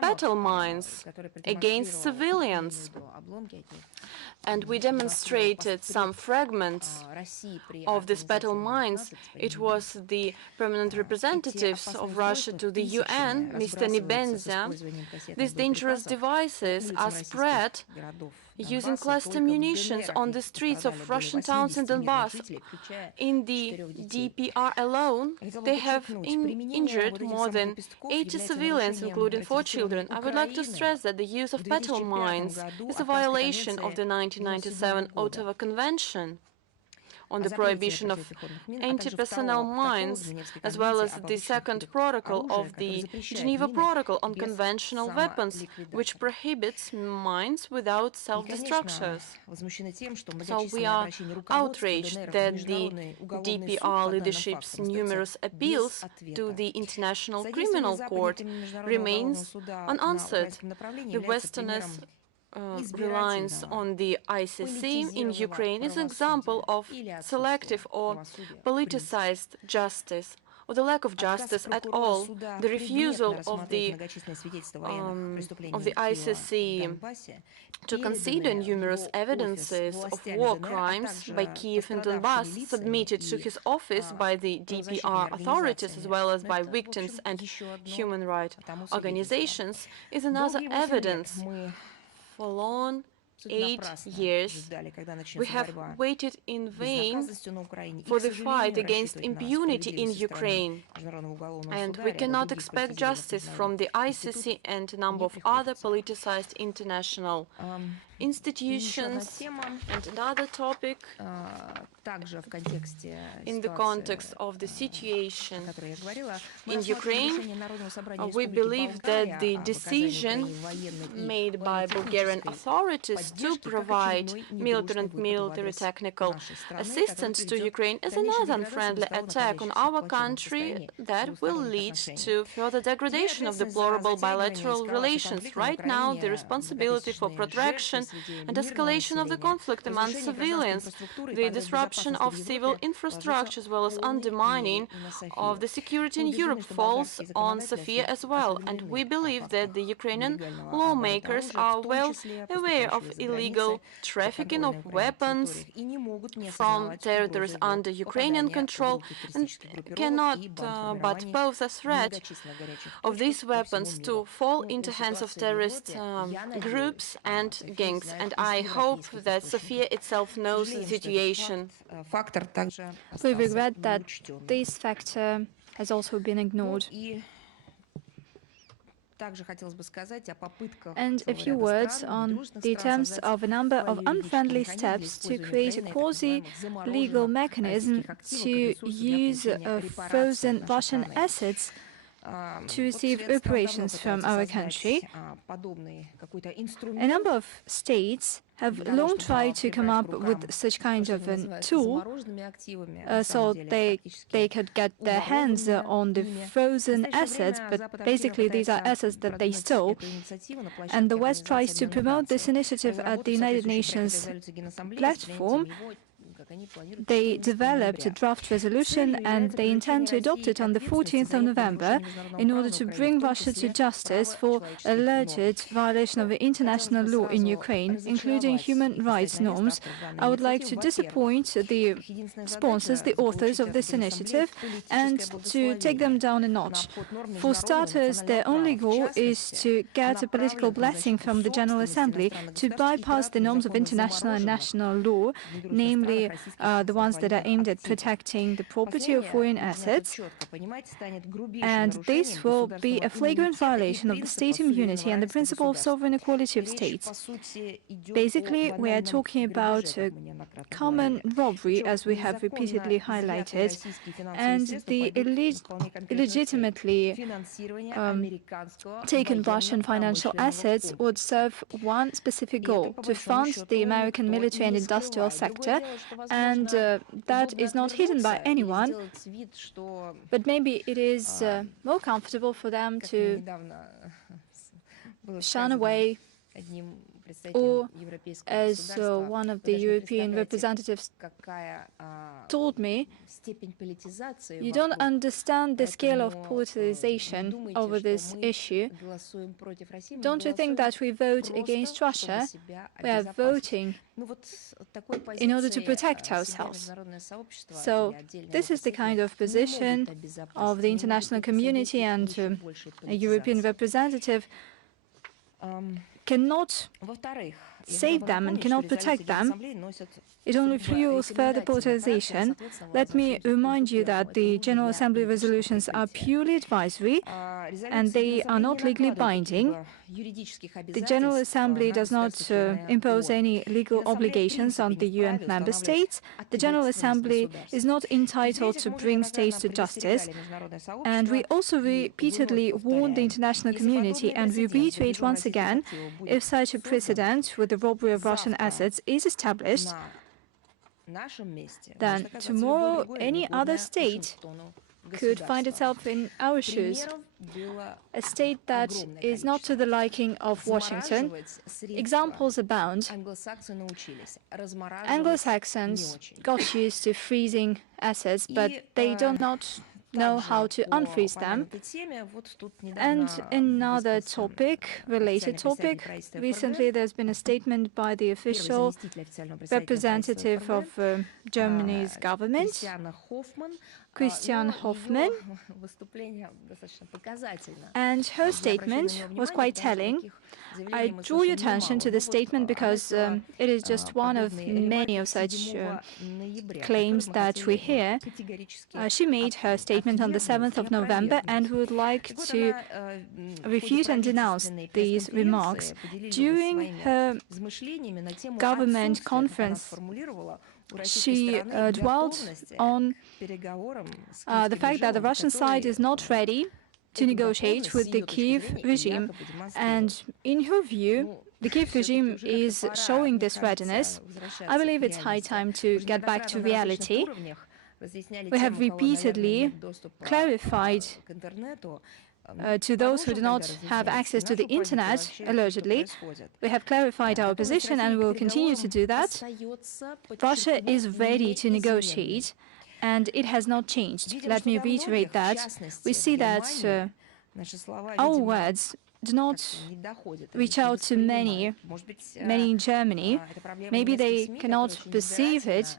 battle mines against civilians. And we demonstrated some fragments of these battle mines. It was the permanent representatives of Russia to the UN, Mr. Nebenzia. These dangerous devices are spread using cluster munitions on the streets of Russian towns in Donbass. In the DPR alone, they have injured more than 80 civilians, including 4 children. I would like to stress that the use of battle mines is a violation of the 1997 Ottawa Convention on the prohibition of anti-personnel mines, as well as the second protocol of the Geneva Protocol on conventional weapons, which prohibits mines without self-destructors. So we are outraged that the DPR leadership's numerous appeals to the International Criminal Court remains unanswered. The Westerners' reliance on the ICC in Ukraine is an example of selective or politicized justice, or the lack of justice at all. The refusal of the ICC to consider numerous evidences of war crimes by Kiev and Donbass submitted to his office by the DPR authorities, as well as by victims and human rights organizations, is another evidence. For long 8 years, we have waited in vain for the fight against impunity in Ukraine, and we cannot expect justice from the ICC and a number of other politicized international institutions. And another topic, in the context of the situation in Ukraine, we believe that the decision made by Bulgarian authorities to provide military and military technical assistance to Ukraine is another unfriendly attack on our country that will lead to further degradation of deplorable bilateral relations. Right now, the responsibility for protraction and escalation of the conflict among civilians, the disruption of civil infrastructure, as well as undermining of the security in Europe falls on Sofia as well. And we believe that the Ukrainian lawmakers are well aware of illegal trafficking of weapons from territories under Ukrainian control and cannot but pose a threat of these weapons to fall into hands of terrorist groups and gangs. And I hope that Sofia itself knows the situation. We regret that this factor has also been ignored. And a few words on the attempts of a number of unfriendly steps to create a quasi-legal mechanism to use frozen Russian assets to receive reparations from our country. A number of states have long tried to come up with such kind of a tool so they could get their hands on the frozen assets, but basically these are assets that they stole. And the West tries to promote this initiative at the United Nations platform. They developed a draft resolution and they intend to adopt it on the 14th of November in order to bring Russia to justice for alleged violation of international law in Ukraine, including human rights norms. I would like to disappoint the sponsors, the authors of this initiative, and to take them down a notch. For starters, their only goal is to get a political blessing from the General Assembly to bypass the norms of international and national law, namely the ones that are aimed at protecting the property of foreign assets, and this will be a flagrant violation of the state immunity and the principle of sovereign equality of states. Basically, we are talking about common robbery, as we have repeatedly highlighted, and the illegitimately taken Russian financial assets would serve one specific goal: to fund the American military and industrial sector, and that is not hidden by anyone, but maybe it is more comfortable for them to shun away Or, as one of the European representatives told me, you don't understand the scale of politicization over this issue. Don't you think that we vote against Russia? We are voting in order to protect ourselves. So this is the kind of position of the international community, and a European representative cannot save them and cannot protect them. It only fuels further politicization. Let me remind you that the General Assembly resolutions are purely advisory and they are not legally binding. The General Assembly does not impose any legal obligations on the UN member states. The General Assembly is not entitled to bring states to justice. And we also repeatedly warn the international community, and we reiterate once again, if such a precedent with the robbery of Russian assets is established, then tomorrow any other state could find itself in our shoes, a state that is not to the liking of Washington. Examples abound. Anglo-Saxons got used to freezing assets, but they do not know how to unfreeze them. And another topic, related topic, recently there's been a statement by the official representative of Germany's government, Christian Hoffmann, and her statement was quite telling. I draw your attention to the statement because it is just one of many of such claims that we hear. She made her statement on the 7th of November and would like to refute and denounce these remarks. During her government conference, she dwelt on the fact that the Russian side is not ready to negotiate with the Kiev regime. And in her view, the Kiev regime is showing this readiness. I believe it's high time to get back to reality. We have repeatedly clarified to those who do not have access to the internet, allegedly, we have clarified our position and will continue to do that. Russia is ready to negotiate, and it has not changed. Let me reiterate that. We see that our words do not reach out to many in Germany. Maybe they cannot perceive it.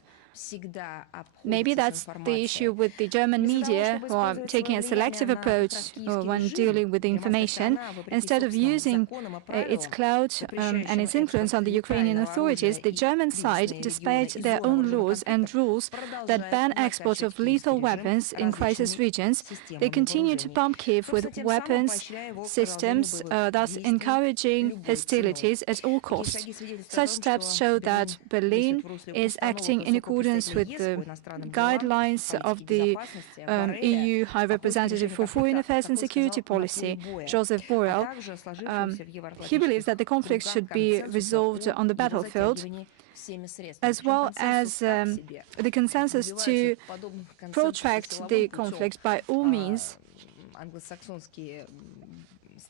Maybe that's the issue with the German media, who are taking a selective approach when dealing with information. Instead of using its clout and its influence on the Ukrainian authorities, the German side, despite their own laws and rules that ban export of lethal weapons in crisis regions, they continue to pump Kiev with weapons systems, thus encouraging hostilities at all costs. Such steps show that Berlin is acting in accordance with the guidelines of the EU High Representative for Foreign Affairs and Security Policy, Joseph Borrell. He believes that the conflict should be resolved on the battlefield, as well as the consensus to protract the conflict by all means.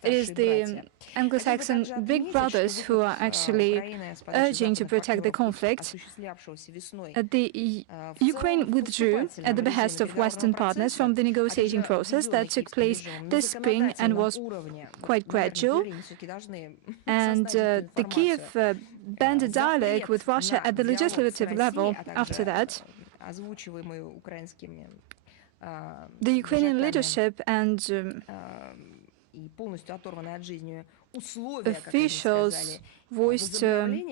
It is the Anglo-Saxon big brothers who are actually urging to protect the conflict. Ukraine withdrew at the behest of Western partners from the negotiating process that took place this spring and was quite gradual. And the Kiev banned a dialogue with Russia at the legislative level after that. The Ukrainian leadership and officials voiced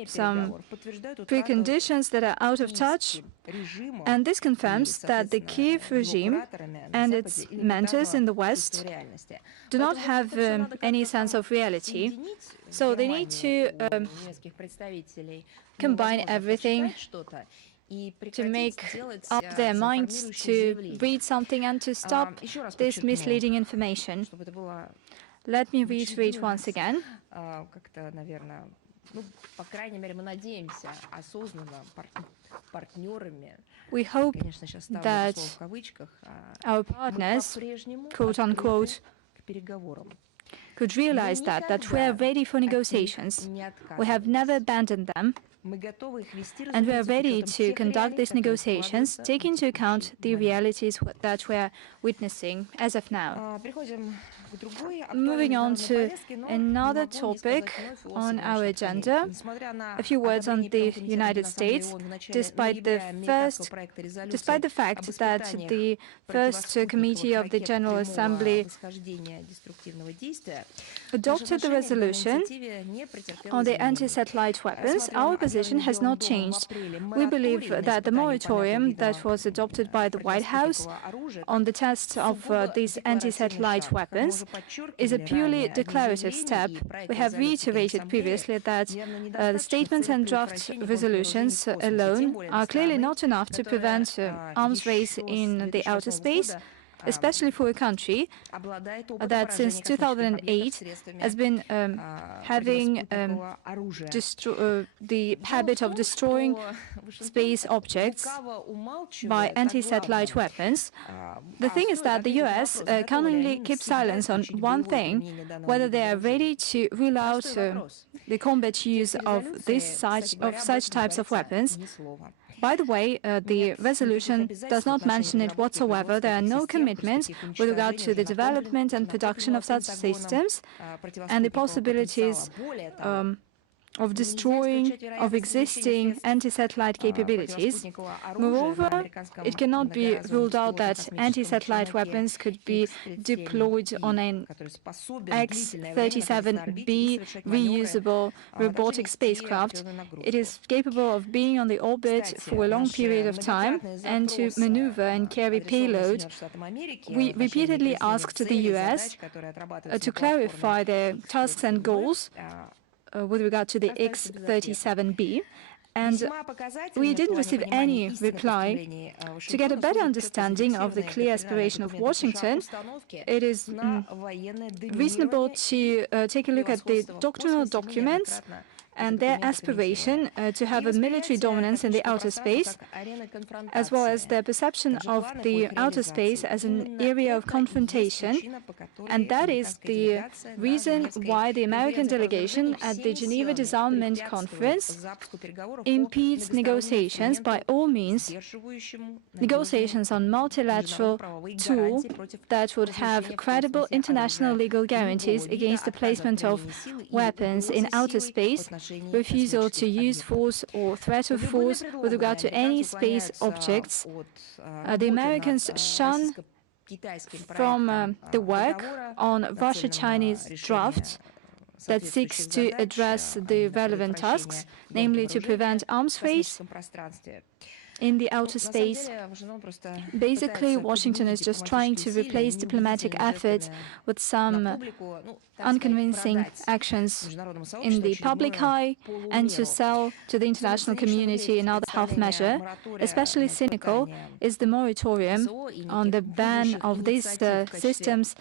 some preconditions that are out of touch, and this confirms that the Kiev regime and its mentors in the West do not have any sense of reality. So they need to combine everything to make up their minds to read something and to stop this misleading information. Let me reiterate once again. We hope that our partners, quote-unquote, could realize that we are ready for negotiations. We have never abandoned them, and we are ready to conduct these negotiations, taking into account the realities that we are witnessing as of now. Moving on to another topic on our agenda, a few words on the United States. Despite the fact that the first committee of the General Assembly adopted the resolution on the anti-satellite weapons, our position has not changed. We believe that the moratorium that was adopted by the White House on the test of these anti-satellite weapons is a purely declarative step. We have reiterated previously that the statements and draft resolutions alone are clearly not enough to prevent arms race in the outer space, especially for a country that since 2008 has been having the habit of destroying space objects by anti-satellite weapons. The thing is that the US can only keep silence on one thing, whether they are ready to rule out the combat use of such types of weapons. By the way, the resolution does not mention it whatsoever. There are no commitments with regard to the development and production of such systems and the possibilities of destroying of existing anti-satellite capabilities. Moreover, it cannot be ruled out that anti-satellite weapons could be deployed on an X-37B reusable robotic spacecraft. It is capable of being on the orbit for a long period of time and to maneuver and carry payload. We repeatedly asked the US to clarify their tasks and goals with regard to the X-37B, and we didn't receive any reply. To get a better understanding of the clear aspiration of Washington, it is reasonable to take a look at the doctrinal documents and their aspiration to have a military dominance in the outer space, as well as their perception of the outer space as an area of confrontation. And that is the reason why the American delegation at the Geneva Disarmament Conference impedes negotiations by all means, negotiations on multilateral tool that would have credible international legal guarantees against the placement of weapons in outer space, refusal to use force or threat of force with regard to any space objects. The Americans shun from the work on Russia-Chinese draft that seeks to address the relevant tasks, namely to prevent arms race in the outer space. Basically, Washington is just trying to replace diplomatic efforts with some unconvincing actions in the public eye and to sell to the international community another half measure. Especially cynical is the moratorium on the ban of these systems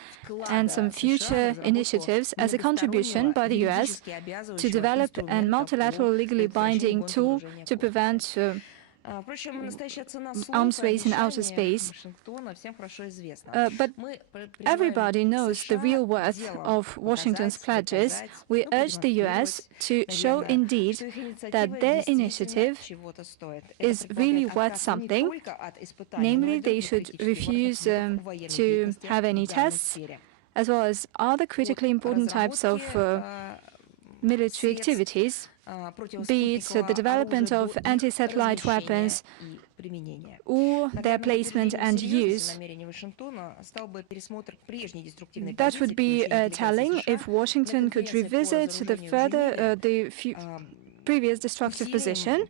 and some future initiatives as a contribution by the US to develop a multilateral legally binding tool to prevent arms race in outer space. But everybody knows the real worth of Washington's pledges. We urge the US to show indeed that their initiative is really worth something. Namely, they should refuse to have any tests, as well as other critically important types of military activities, be it the development of anti-satellite weapons or their placement and use. That would be telling if Washington could revisit the previous destructive position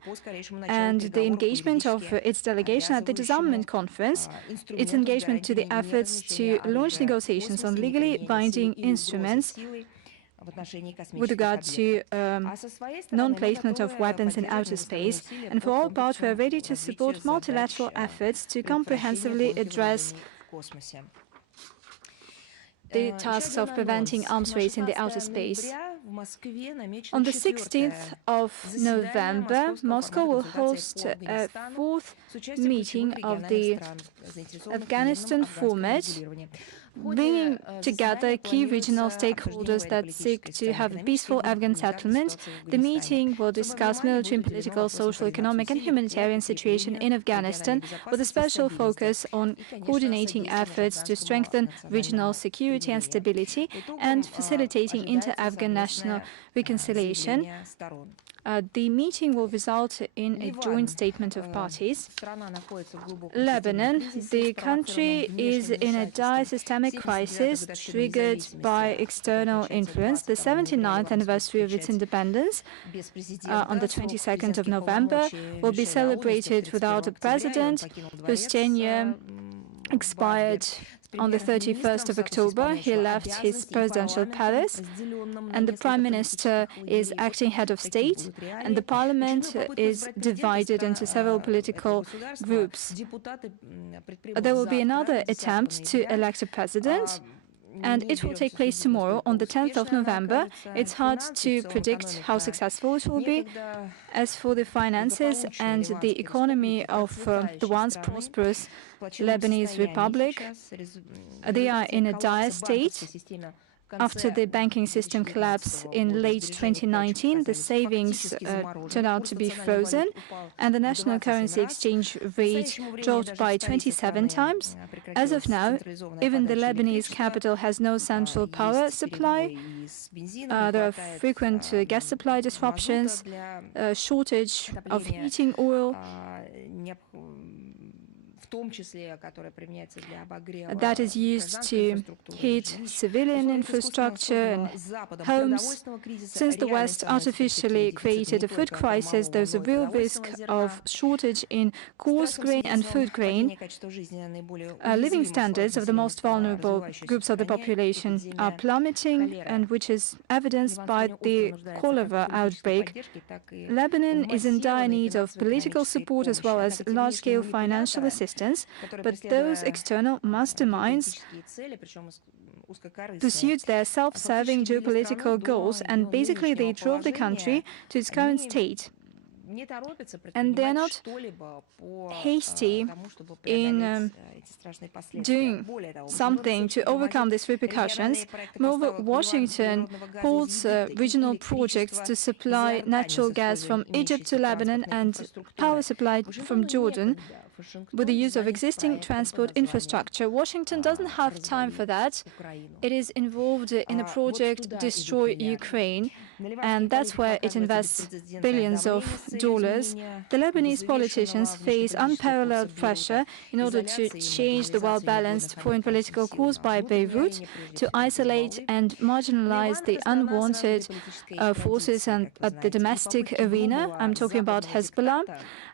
and the engagement of its delegation at the disarmament conference, its engagement to the efforts to launch negotiations on legally binding instruments with regard to non-placement of weapons in outer space. And for our part, we are ready to support multilateral efforts to comprehensively address the tasks of preventing arms race in the outer space. On the 16th of November, Moscow will host a fourth meeting of the Afghanistan format bringing together key regional stakeholders that seek to have a peaceful Afghan settlement. The meeting will discuss military and political, social, economic and humanitarian situation in Afghanistan, with a special focus on coordinating efforts to strengthen regional security and stability and facilitating inter-Afghan national reconciliation. The meeting will result in a joint statement of parties. Lebanon, the country is in a dire systemic crisis triggered by external influence. The 79th anniversary of its independence on the 22nd of November will be celebrated without a president whose tenure expired on the 31st of October. He left his presidential palace, and the prime minister is acting head of state, and the parliament is divided into several political groups. There will be another attempt to elect a president, and it will take place tomorrow on the 10th of November. It's hard to predict how successful it will be. As for the finances and the economy of the once prosperous Lebanese Republic, they are in a dire state. After the banking system collapse in late 2019, the savings turned out to be frozen, and the national currency exchange rate dropped by 27 times. As of now, even the Lebanese capital has no central power supply. There are frequent gas supply disruptions, shortage of heating oil that is used to heat civilian infrastructure and homes. Since the West artificially created a food crisis, there's a real risk of shortage in coarse grain and food grain. Living standards of the most vulnerable groups of the population are plummeting, and which is evidenced by the cholera outbreak. Lebanon is in dire need of political support as well as large-scale financial assistance. But those external masterminds pursued their self-serving geopolitical goals, and basically they drove the country to its current state. And they're not hasty in doing something to overcome these repercussions. Moreover, Washington holds regional projects to supply natural gas from Egypt to Lebanon and power supply from Jordan with the use of existing transport infrastructure. Washington doesn't have time for that. It is involved in a project Destroy Ukraine, and that's where it invests billions of dollars. The Lebanese politicians face unparalleled pressure in order to change the well-balanced foreign political course by Beirut, to isolate and marginalize the unwanted forces at the domestic arena. I'm talking about Hezbollah.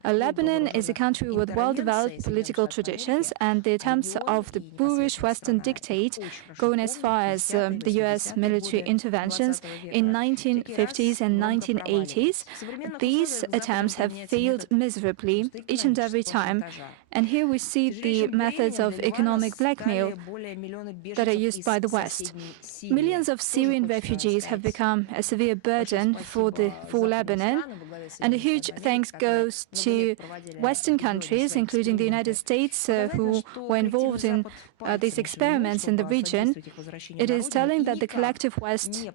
Lebanon is a country with well-developed political traditions, and the attempts of the boorish Western dictate, going as far as the US military interventions in 1950s and 1980s, these attempts have failed miserably each and every time. And here we see the methods of economic blackmail that are used by the West. Millions of Syrian refugees have become a severe burden for Lebanon, and a huge thanks goes to Western countries, including the United States, who were involved in these experiments in the region. It is telling that the collective West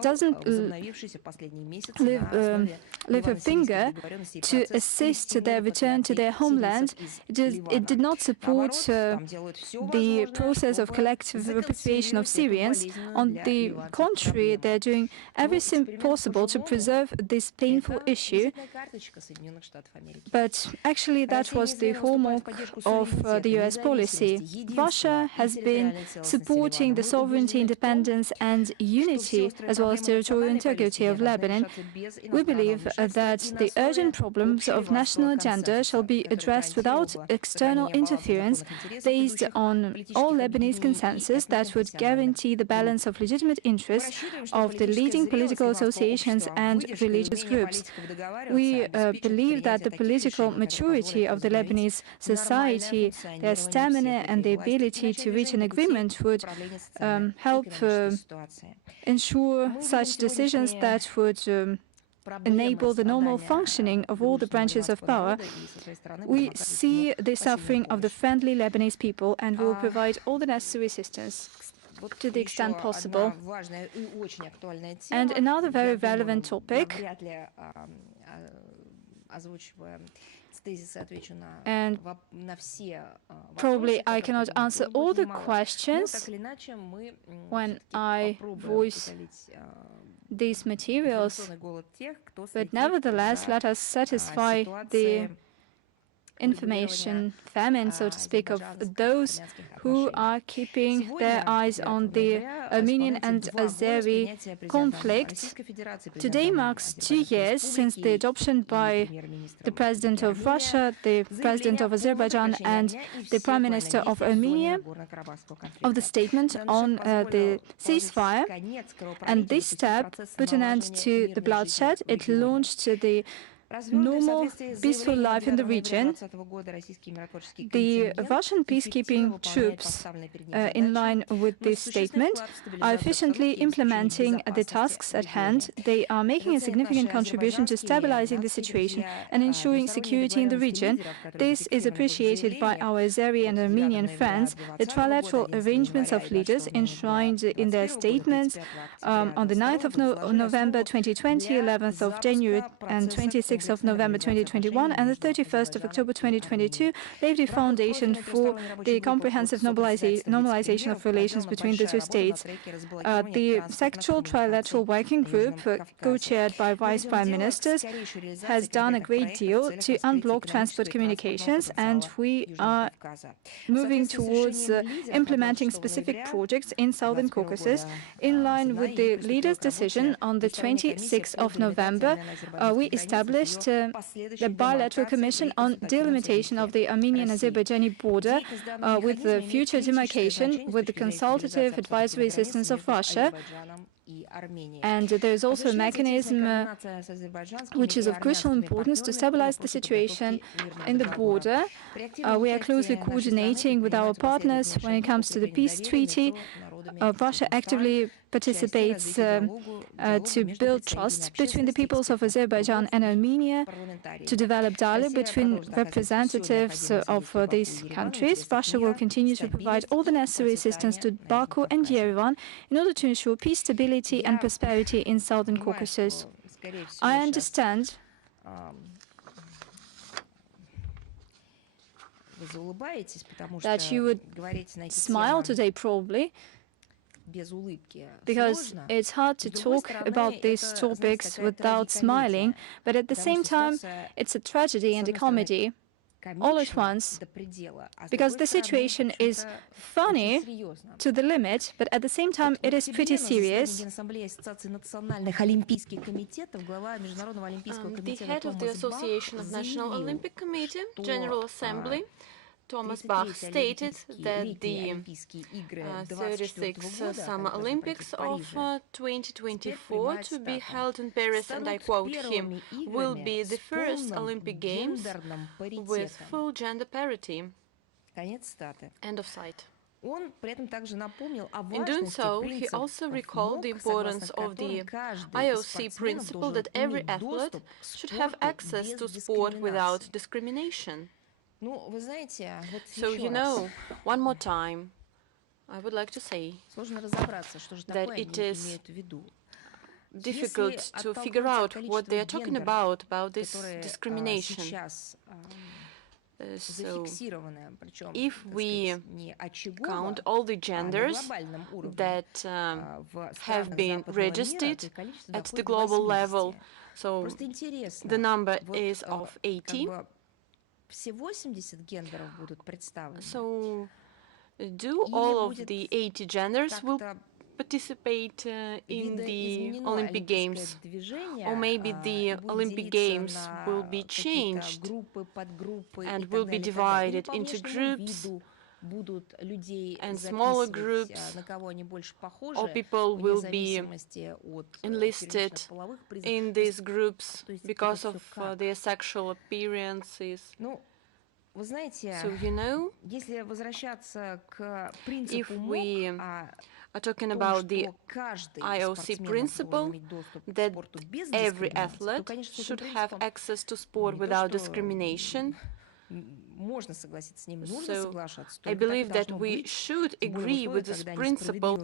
doesn't lift a finger to assist their return to their homeland. It did not support the process of collective repatriation of Syrians. On the contrary, they're doing everything possible to preserve this painful issue. But actually, that was the hallmark of the US policy. Russia has been supporting the sovereignty, independence, and unity, as well as territorial integrity of Lebanon. We believe that the urgent problems of national agenda shall be addressed without external interference, based on all Lebanese consensus that would guarantee the balance of legitimate interests of the leading political associations and religious groups. We believe that the political maturity of the Lebanese society, their stamina and the ability to reach an agreement would help ensure such decisions that would enable the normal functioning of all the branches of power, we see the suffering of the friendly Lebanese people, and we will provide all the necessary assistance to the extent possible. And another very relevant topic, and probably I cannot answer all the questions when I voice these materials, but nevertheless, let us satisfy the information famine, so to speak, of those who are keeping their eyes on the Armenian and Azeri conflict. Today marks 2 years since the adoption by the President of Russia, the President of Azerbaijan, and the Prime Minister of Armenia of the statement on the ceasefire. And this step put an end to the bloodshed. It launched the normal, peaceful life in the region. The Russian peacekeeping troops, in line with this statement, are efficiently implementing the tasks at hand. They are making a significant contribution to stabilizing the situation and ensuring security in the region. This is appreciated by our Azeri and Armenian friends. The trilateral arrangements of leaders enshrined in their statements on the 9th of November 2020, 11th of January and 26th of November 2021 and the 31st of October 2022 laid the foundation for the comprehensive normalization of relations between the two states. The sectoral trilateral working group, co-chaired by Vice Prime Ministers, has done a great deal to unblock transport communications, and we are moving towards implementing specific projects in Southern Caucasus. In line with the leaders' decision on the 26th of November, we established the bilateral commission on delimitation of the Armenian-Azerbaijani border with the future demarcation with the consultative advisory assistance of Russia. And there is also a mechanism which is of crucial importance to stabilize the situation in the border. We are closely coordinating with our partners when it comes to the peace treaty. Russia actively participates to build trust between the peoples of Azerbaijan and Armenia, to develop dialogue between representatives of these countries. Russia will continue to provide all the necessary assistance to Baku and Yerevan in order to ensure peace, stability, and prosperity in Southern Caucasus. I understand that you would smile today, probably, because it's hard to talk about these topics without smiling, but at the same time, it's a tragedy and a comedy all at once, because the situation is funny to the limit, but at the same time, it is pretty serious. The head of the Association of National Olympic Committee, General Assembly, Thomas Bach, stated that the 36th Summer Olympics of 2024 to be held in Paris, and I quote him, will be the first Olympic Games with full gender parity. End of cite. In doing so, he also recalled the importance of the IOC principle that every athlete should have access to sport without discrimination. So, you know, one more time, I would like to say that it is difficult to figure out what they are talking about this discrimination. So, if we count all the genders that have been registered at the global level, so the number is of 80. So, do all of the 80 genders will participate in the Olympic Games? Or maybe the Olympic Games will be changed and will be divided into groups and smaller groups, or people will be enlisted in these groups because of their sexual appearances. So, you know, if we are talking about the IOC principle that every athlete should have access to sport without discrimination. So I believe that we should agree with this principle,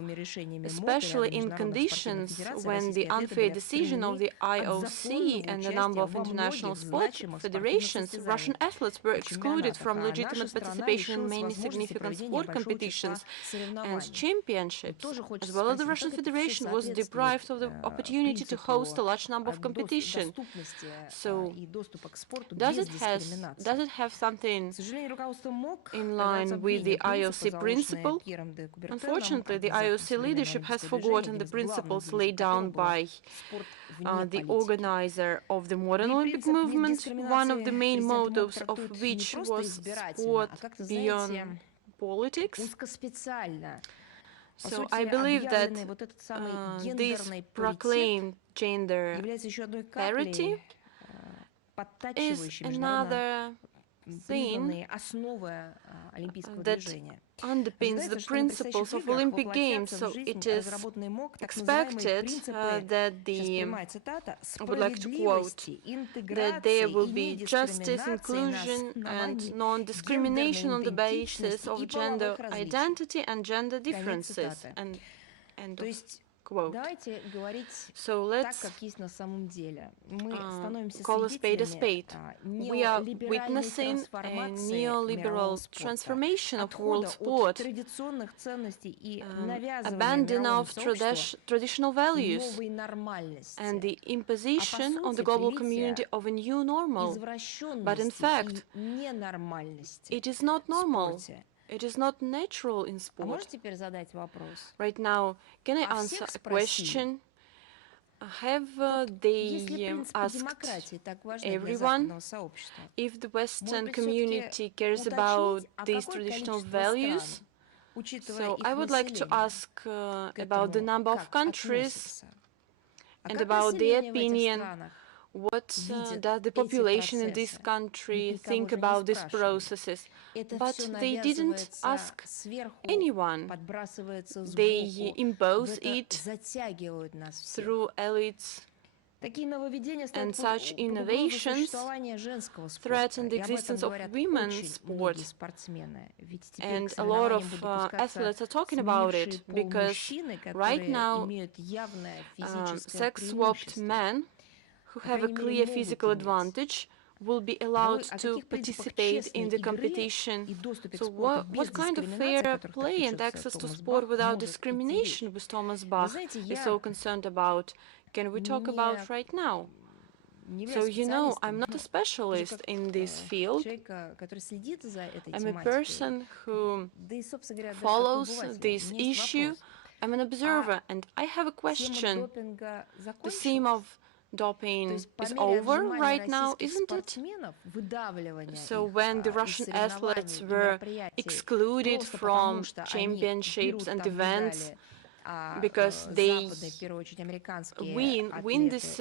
especially in conditions when the unfair decision of the IOC and a number of international sport federations, Russian athletes were excluded from legitimate participation in many significant sport competitions and championships, as well as the Russian Federation was deprived of the opportunity to host a large number of competitions. So does it have something in line with the IOC principle? Unfortunately, the IOC leadership has forgotten the principles laid down by the organizer of the modern Olympic movement, one of the main motives of which was sport beyond politics. So I believe that this proclaimed gender parity is another thing that underpins the principles of Olympic Games. So it is expected that I would like to quote, that there will be justice, inclusion, and non-discrimination on the basis of gender identity and gender differences. And end of quote. So let's call a spade. We are witnessing a neoliberal transformation of world sport, abandon of traditional values, and the imposition on the global community of a new normal. But in fact, it is not normal. It is not natural in sport. Right now, can I answer a question? Have they asked everyone if the Western community cares about these traditional values? So I would like to ask about the number of countries and about their opinion. What does the population in this country think about these processes? But they didn't ask anyone. They impose it through elites. And such innovations threaten the existence of women's sport. And a lot of athletes are talking about it, because right now sex-swapped men who have a clear physical advantage will be allowed to participate in the competition. So what kind of fair play and access to sport without discrimination was Thomas Bach is so concerned about? Can we talk about right now? So, you know, I'm not a specialist in this field. I'm a person who follows this issue. I'm an observer, and I have a question. The theme of doping is over right now, isn't it? So when the Russian athletes were excluded from championships and events because they win these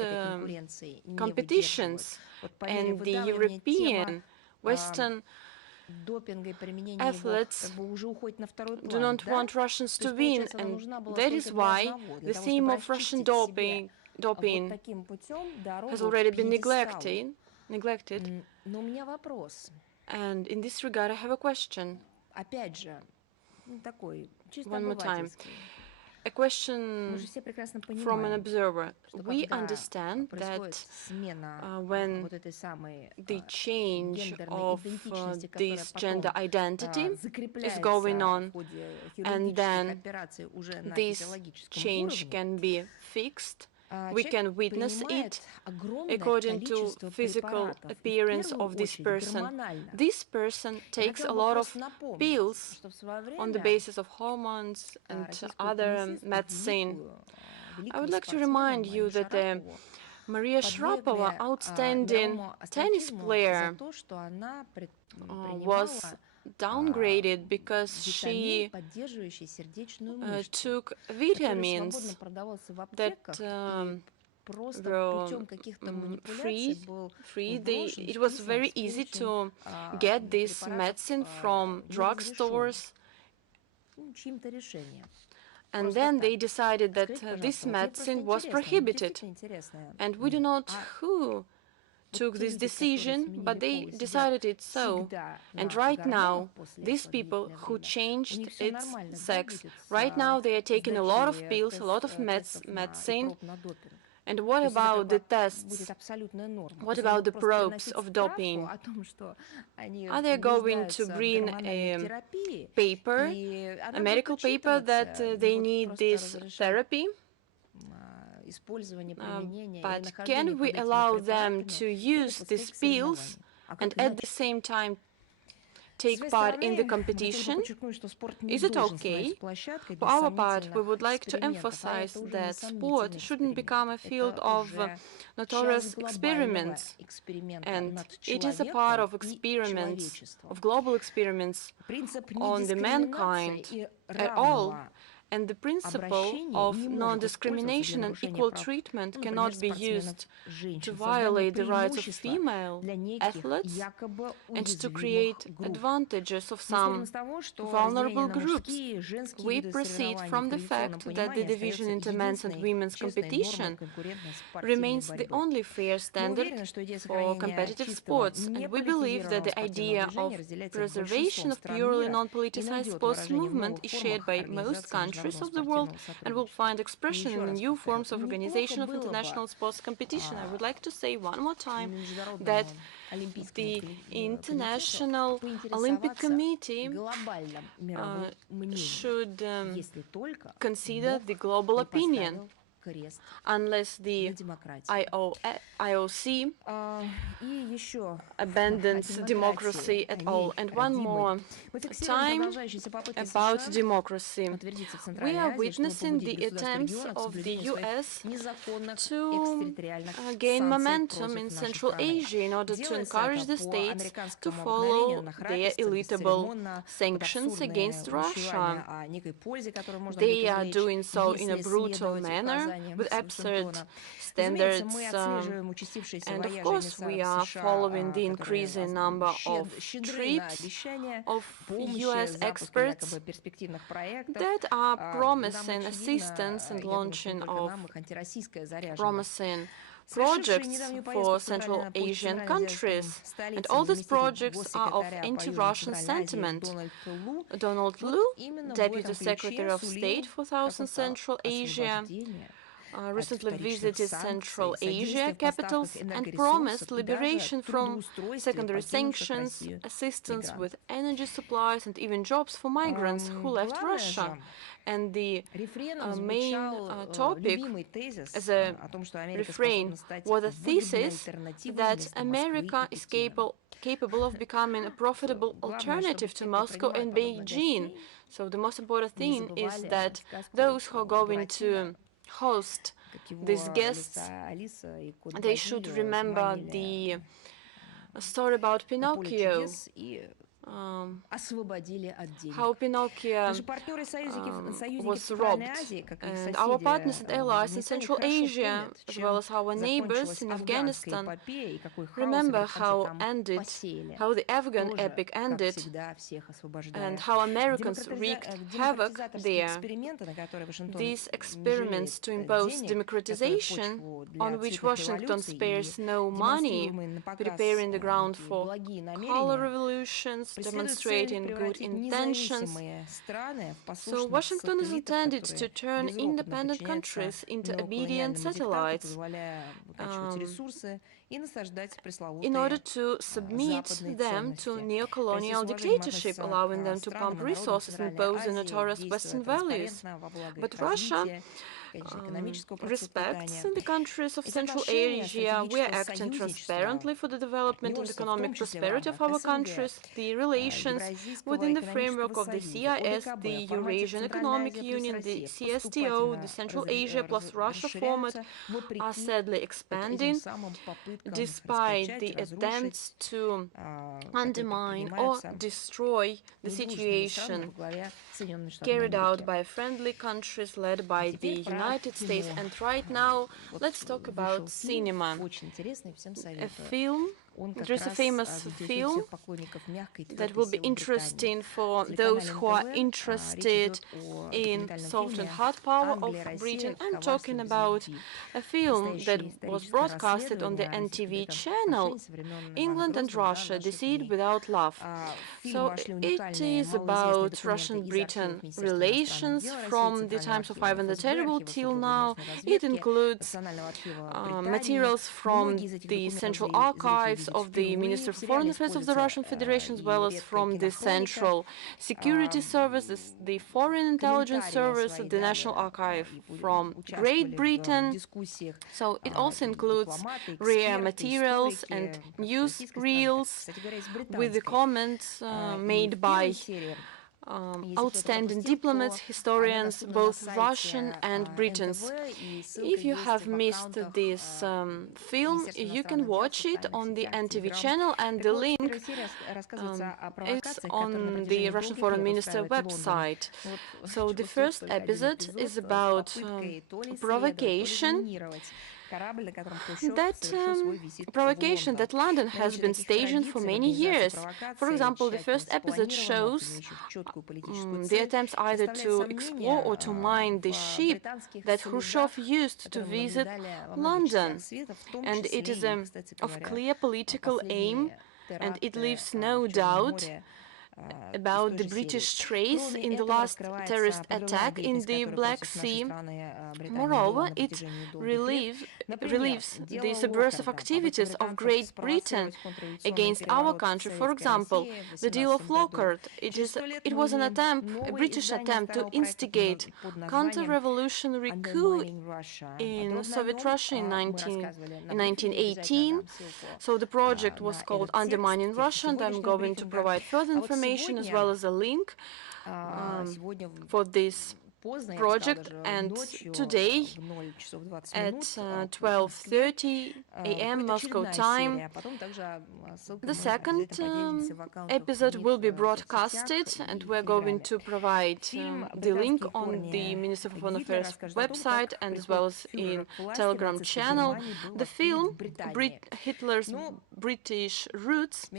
competitions, and the European, Western athletes do not want Russians to win, and that is why the theme of Russian doping has already been neglected. And in this regard, I have a question. One more time. A question from an observer. We understand that when the change of this gender identity is going on, and then this change can be fixed, we can witness it according to physical appearance of this person. This person takes a lot of pills on the basis of hormones and other medicine. I would like to remind you that Maria Sharapova, outstanding tennis player, was downgraded because she took vitamins that were free. It was very easy to get this medicine from drugstores. And then they decided that this medicine was prohibited. And we do not know who took this decision, but they decided it so. And right now, these people who changed its sex, right now they are taking a lot of pills, a lot of medicine. And what about the tests? What about the probes of doping? Are they going to bring a paper, a medical paper that they need this therapy? But can we allow them to use these pills and at the same time take part in the competition? Is it okay? For our part, we would like to emphasize that sport shouldn't become a field of notorious experiments, and it is a part of experiments, of global experiments on the mankind at all. And the principle of non-discrimination and equal treatment cannot be used to violate the rights of female athletes and to create advantages of some vulnerable groups. We proceed from the fact that the division into men's and women's competition remains the only fair standard for competitive sports, and we believe that the idea of preservation of purely non-politicized sports movement is shared by most countries of the world and will find expression in the new forms of organization of international sports competition. I would like to say one more time that the International Olympic Committee should consider the global opinion. Unless the IOC abandons democracy at all. And one more time about democracy. We are witnessing the attempts of the US to gain momentum in Central Asia in order to encourage the states to follow their elitable sanctions against Russia. They are doing so in a brutal manner, with absurd standards, and of course we are following the increasing number of trips of US experts that are promising assistance and launching of promising projects for Central Asian countries. And all these projects are of anti-Russian sentiment. Donald Lu, Deputy Secretary of State for South and Central Asia, recently visited Central Asia capitals and promised liberation from secondary sanctions, assistance with energy supplies, and even jobs for migrants who left Russia. And the main topic as a refrain was a thesis that America is capable of becoming a profitable alternative to Moscow and Beijing. So the most important thing is that those who are going to host these guests, they should remember the story about Pinocchio. How Pinocchio was robbed. And our partners and allies in Central Asia, as well as our neighbors in Afghanistan, remember how the Afghan epic ended, and how Americans wreaked havoc there. These experiments to impose democratization, on which Washington spares no money, preparing the ground for color revolutions, demonstrating good intentions. So Washington is intended to turn independent countries into obedient satellites in order to submit them to neo-colonial dictatorship, allowing them to pump resources and impose the notorious Western values. But Russia respects the countries of Central Asia. We are acting transparently for the development and economic prosperity of our countries. The relations within the framework of the CIS, the Eurasian Economic Union, the CSTO, the Central Asia plus Russia format are sadly expanding, despite the attempts to undermine or destroy the situation carried out by friendly countries led by the United States. And right now, let's talk about cinema. A film There's a famous film that will be interesting for those who are interested in soft and hard power of Britain. I'm talking about a film that was broadcasted on the NTV channel, England and Russia, Deceit Without Love. So it is about Russian-Britain relations from the times of Ivan the Terrible till now. It includes materials from the Central Archives of the Ministry of Foreign Affairs of the Russian Federation, as well as from the Central Security Service, the Foreign Intelligence Service, the National Archive from Great Britain. So it also includes rare materials and news reels with the comments made by outstanding diplomats, historians, both Russian and Britons. If you have missed this film, you can watch it on the NTV channel, and the link is on the Russian Foreign Minister website. So the first episode is about provocation. That London has been staging for many years. For example, the first episode shows the attempts either to explore or to mine the ship that Khrushchev used to visit London. And it is of clear political aim, and it leaves no doubt about the British trace in the last terrorist attack in the Black Sea. Moreover, it relieves the subversive activities of Great Britain against our country. For example, the deal of Lockhart. It was a British attempt to instigate counter-revolutionary coup in Soviet Russia in 1918. So the project was called Undermining Russia, and I'm going to provide further information as well as a link for this project. And today at 12:30 a.m. Moscow time, the second episode will be broadcasted, and we're going to provide the link on the Minister of Foreign Affairs website and as well as in Telegram channel. The film, Hitler's British Roots,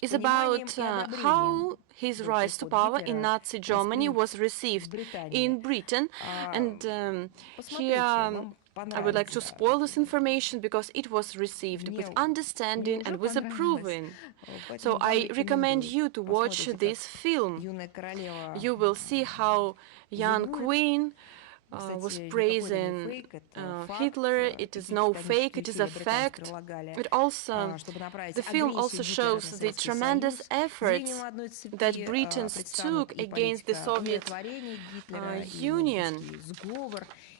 is about how his rise to power in Nazi Germany was received in Britain. And here I would like to spoil this information because it was received with understanding and with approving. So I recommend you to watch this film. You will see how young Queen was praising Hitler. It is no fake, it is a fact. The film also shows the tremendous efforts that Britons took against the Soviet Union.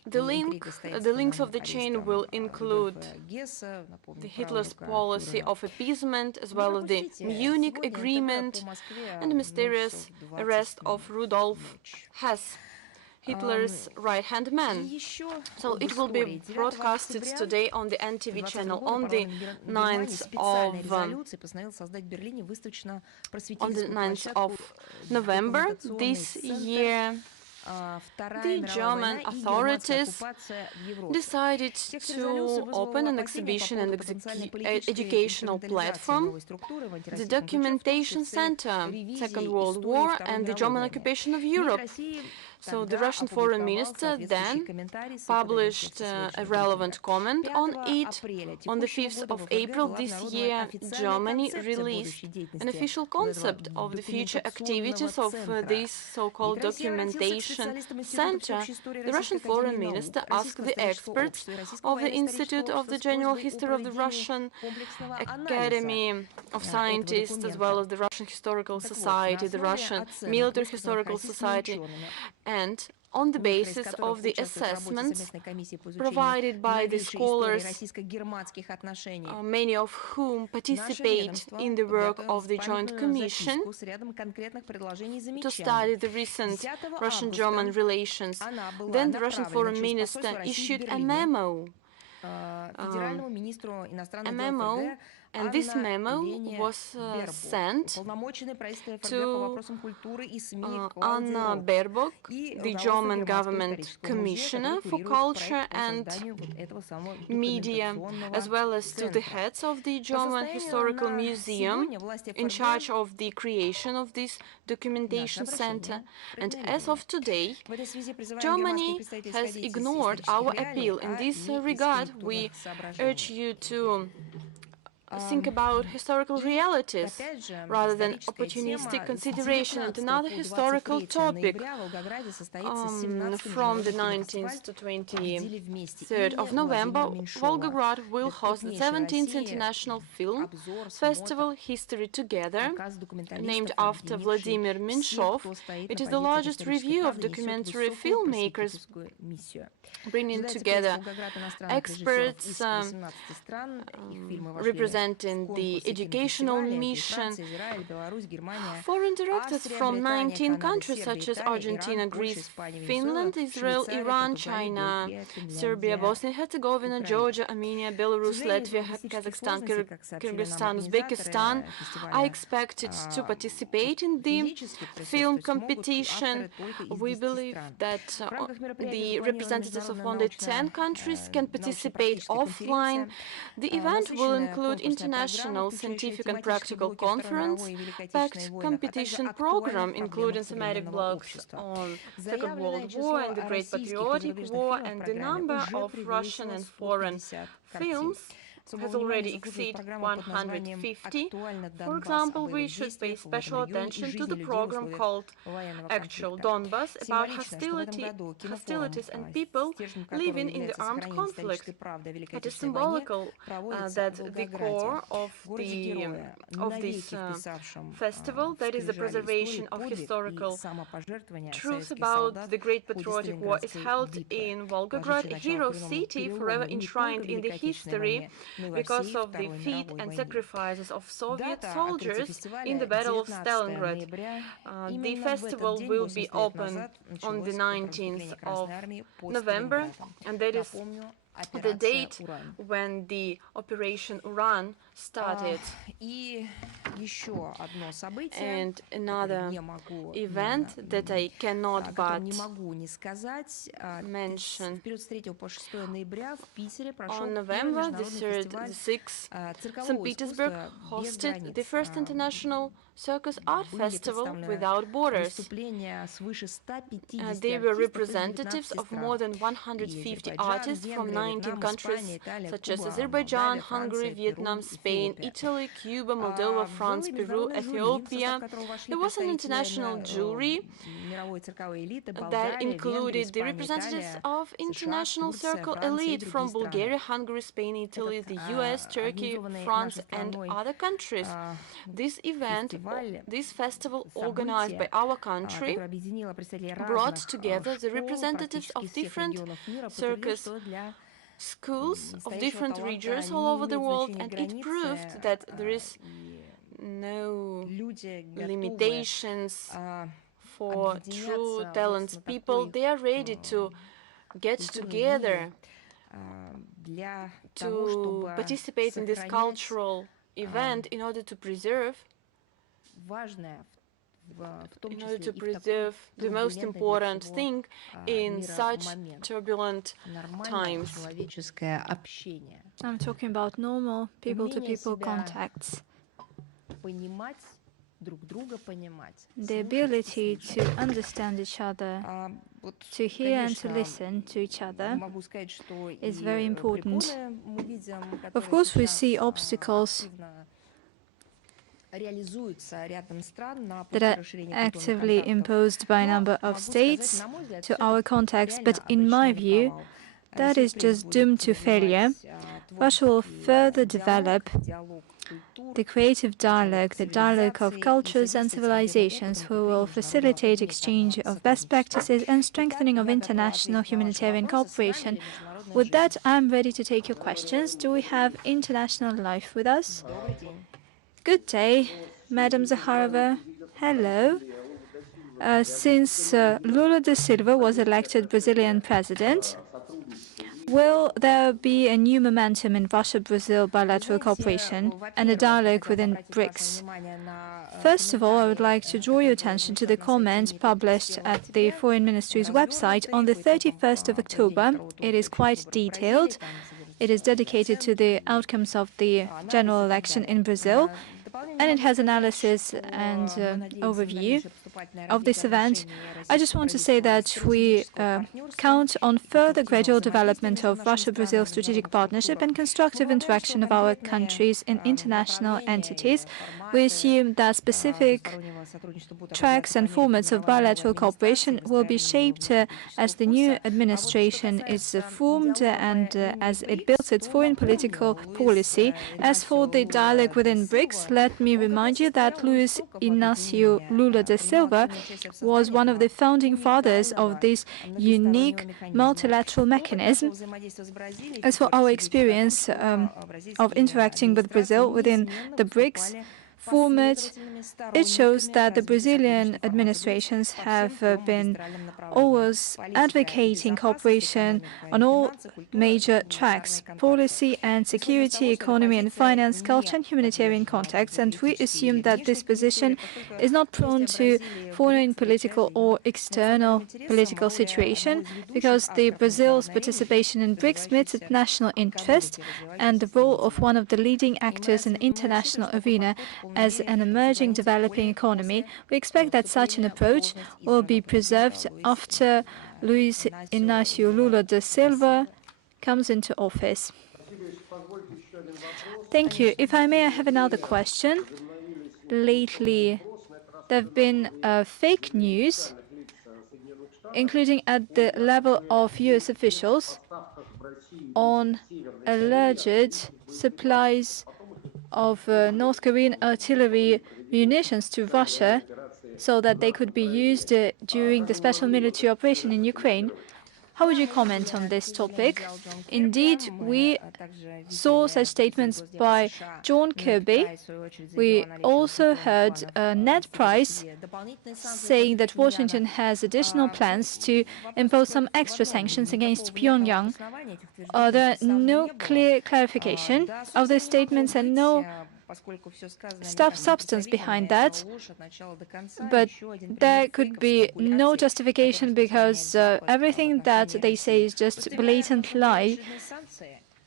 The links of the chain will include the Hitler's policy of appeasement, as well as the Munich Agreement and the mysterious arrest of Rudolf Hess, Hitler's right-hand man. So it will be broadcasted today on the NTV channel on the 9th of November this year. The German authorities decided to open an exhibition and educational platform, the Documentation Center, Second World War and the German occupation of Europe. So the Russian Foreign Minister then published a relevant comment on it. On the 5th of April this year, Germany released an official concept of the future activities of this so-called Documentation Center. The Russian Foreign Minister asked the experts of the Institute of the General History of the Russian Academy of Scientists, as well as the Russian Historical Society, the Russian Military Historical Society, and on the basis of the assessments provided by the scholars, many of whom participate in the work of the Joint Commission to study the recent Russian-German relations. Then the Russian Foreign Minister issued a memo And this memo was sent to Anna Baerbock, the German government commissioner for culture and media, as well as to the heads of the German Historical Museum in charge of the creation of this documentation center. And as of today, Germany has ignored our appeal. In this regard, we urge you to think about historical realities rather than opportunistic consideration. And another historical topic, from the 19th to 23rd of November, Volgograd will host the 17th International Film Festival History Together, named after Vladimir Menshov. It is the largest review of documentary filmmakers, bringing together experts representing the educational mission. Foreign directors from 19 countries such as Argentina, Greece, Finland, Israel, Iran, China, Serbia, Bosnia and Herzegovina, Georgia, Armenia, Belarus, Latvia, Kazakhstan, Kyrgyzstan, Uzbekistan are expected to participate in the film competition. We believe that the representatives of only 10 countries can participate offline. The event will include international scientific and practical conference, packed competition program, including thematic blocks on Second World War and the Great Patriotic War, and the number of Russian and foreign films has already exceeded 150. For example, we should pay special attention to the program called Actual Donbas, about hostilities and people living in the armed conflict. It is symbolical that the core of this festival, that is the preservation of historical truth about the Great Patriotic War, is held in Volgograd, a hero city forever enshrined in the history because of the feat and sacrifices of Soviet soldiers in the Battle of Stalingrad. The festival will be open on the 19th of November, and that is the date when the Operation Uran started. And another event that I cannot but mention: on November the 3rd, the 6th, St. Petersburg hosted the first international Circus Art Festival without borders. They were representatives of more than 150 artists from 19 countries such as Azerbaijan, Hungary, Vietnam, Spain, Italy, Cuba, Moldova, France, Peru, Ethiopia. There was an international jury that included the representatives of international circle elite from Bulgaria, Hungary, Spain, Italy, the US, Turkey, France, and other countries. This event, this festival organized by our country, brought together the representatives of different circus schools of different regions all over the world, and it proved that there is no limitations for true talented people. They are ready to get together to participate in this cultural event in order to preserve the most important thing in such turbulent times. I'm talking about normal people-to-people contacts. The ability to understand each other, to hear and to listen to each other is very important. Of course, we see obstacles that are actively imposed by a number of states to our contacts, but in my view, that is just doomed to failure. Russia will further develop the creative dialogue, the dialogue of cultures and civilizations, who will facilitate exchange of best practices and strengthening of international humanitarian cooperation. With that, I'm ready to take your questions. Do we have International Life with us? Good day, Madam Zakharova. Hello. Since Lula da Silva was elected Brazilian president, Will there be a new momentum in Russia-Brazil bilateral cooperation and a dialogue within BRICS? First of all, I would like to draw your attention to the comment published at the Foreign Ministry's website on the 31st of October. It is quite detailed. It is dedicated to the outcomes of the general election in Brazil, and it has analysis and overview of this event. I just want to say that we count on further gradual development of Russia-Brazil strategic partnership and constructive interaction of our countries in international entities. We assume that specific tracks and formats of bilateral cooperation will be shaped as the new administration is formed and as it builds its foreign political policy. As for the dialogue within BRICS, let me remind you that Luis Inácio Lula da Silva was one of the founding fathers of this unique multilateral mechanism. As for our experience of interacting with Brazil within the BRICS format, it shows that the Brazilian administrations have been always advocating cooperation on all major tracks: policy and security, economy and finance, culture and humanitarian contacts, and we assume that this position is not prone to foreign political or external political situation, because the Brazil's participation in BRICS meets its national interest and the role of one of the leading actors in the international arena as an emerging developing economy. We expect that such an approach will be preserved after Luis Inácio Lula da Silva comes into office. Thank you. If I may, I have another question. Lately, there have been fake news, including at the level of US officials, on alleged supplies of North Korean artillery munitions to Russia so that they could be used during the special military operation in Ukraine. How would you comment on this topic? Indeed, we saw such statements by John Kirby. We also heard Ned Price saying that Washington has additional plans to impose some extra sanctions against Pyongyang. There are no clear clarification of these statements and no substance behind that, but there could be no justification because everything that they say is just blatant lie.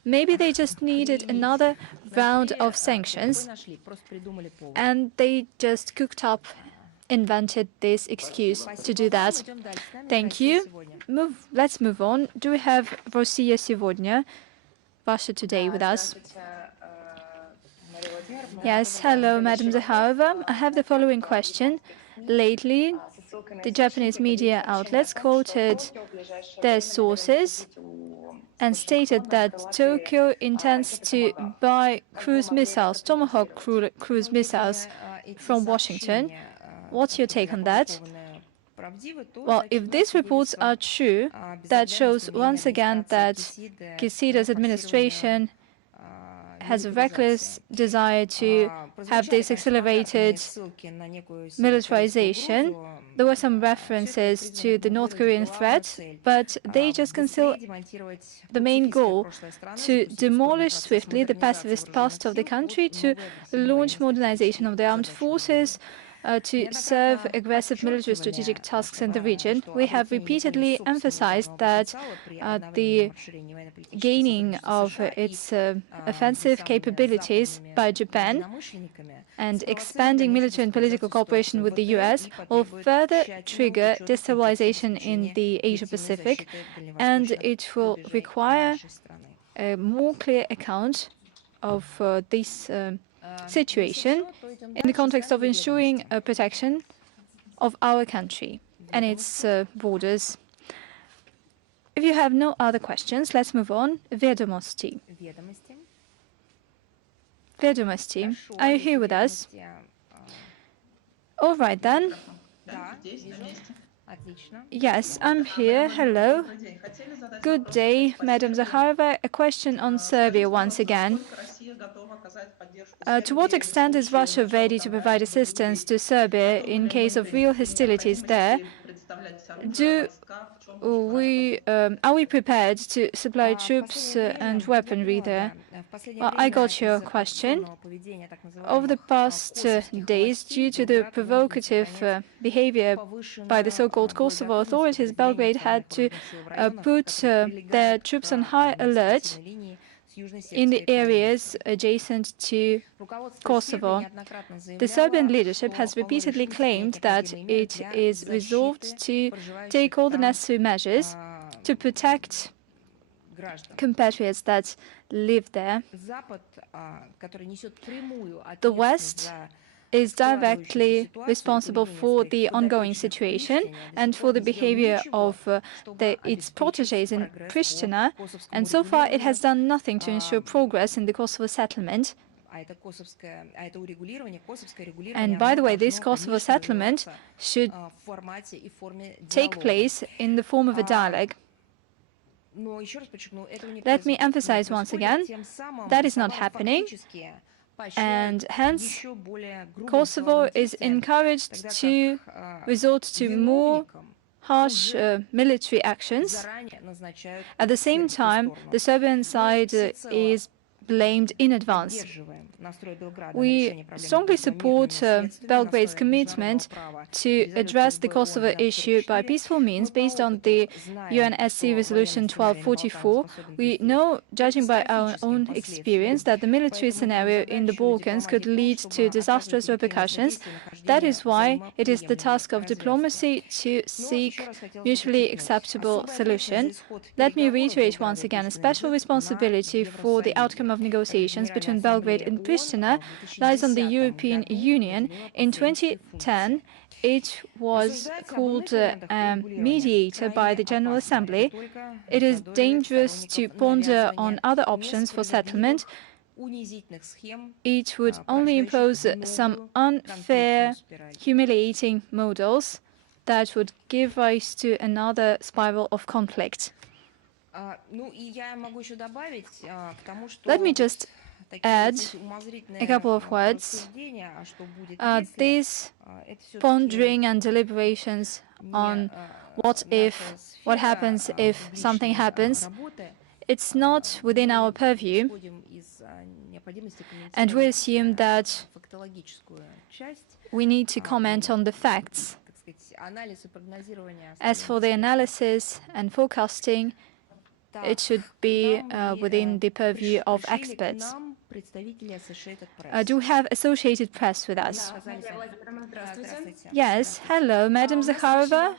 Maybe they just needed another round of sanctions and they just cooked up, invented this excuse to do that. Thank you. Let's move on. Do we have Россия сегодня, Russia Today, with us? Yes, hello, Madam Zakharova. I have the following question. Lately, the Japanese media outlets quoted their sources and stated that Tokyo intends to buy cruise missiles, Tomahawk cruise missiles, from Washington. What's your take on that? Well, if these reports are true, that shows once again that Kishida's administration has a reckless desire to have this accelerated militarization. There were some references to the North Korean threat, but they just conceal the main goal: to demolish swiftly the pacifist past of the country, to launch modernization of the armed forces, to serve aggressive military strategic tasks in the region. We have repeatedly emphasized that the gaining of its offensive capabilities by Japan and expanding military and political cooperation with the US will further trigger destabilization in the Asia-Pacific, and it will require a more clear account of this situation in the context of ensuring protection of our country and its borders. If you have no other questions, let's move on. Vedomosti. Vedomosti, are you here with us? All right then. Yes, I'm here. Hello. Good day, Madam Zakharova. A question on Serbia once again. To what extent is Russia ready to provide assistance to Serbia in case of real hostilities there? Do are we prepared to supply troops and weaponry there? Well, I got your question. Over the past days, due to the provocative behavior by the so-called Kosovo authorities, Belgrade had to put their troops on high alert in the areas adjacent to Kosovo. The Serbian leadership has repeatedly claimed that it is resolved to take all the necessary measures to protect compatriots that live there. The West is directly responsible for the ongoing situation and for the behavior of its protégés in Pristina, and so far it has done nothing to ensure progress in the Kosovo settlement. And by the way, this Kosovo settlement should take place in the form of a dialogue. Let me emphasize once again, that is not happening, and hence Kosovo is encouraged to resort to more harsh military actions. At the same time, the Serbian side is blamed in advance. We strongly support Belgrade's commitment to address the Kosovo issue by peaceful means based on the UNSC Resolution 1244. We know, judging by our own experience, that the military scenario in the Balkans could lead to disastrous repercussions. That is why it is the task of diplomacy to seek mutually acceptable solution. Let me reiterate once again, a special responsibility for the outcome of negotiations between Belgrade and Pristina lies on the European Union. In 2010, it was called a mediator by the General Assembly. It is dangerous to ponder on other options for settlement. It would only impose some unfair, humiliating models that would give rise to another spiral of conflict. Let me just add a couple of words. These pondering and deliberations on what happens if something happens, it's not within our purview, and we assume that we need to comment on the facts. As for the analysis and forecasting, it should be within the purview of experts. Do we have Associated Press with us? Yes, hello, Madam Zakharova.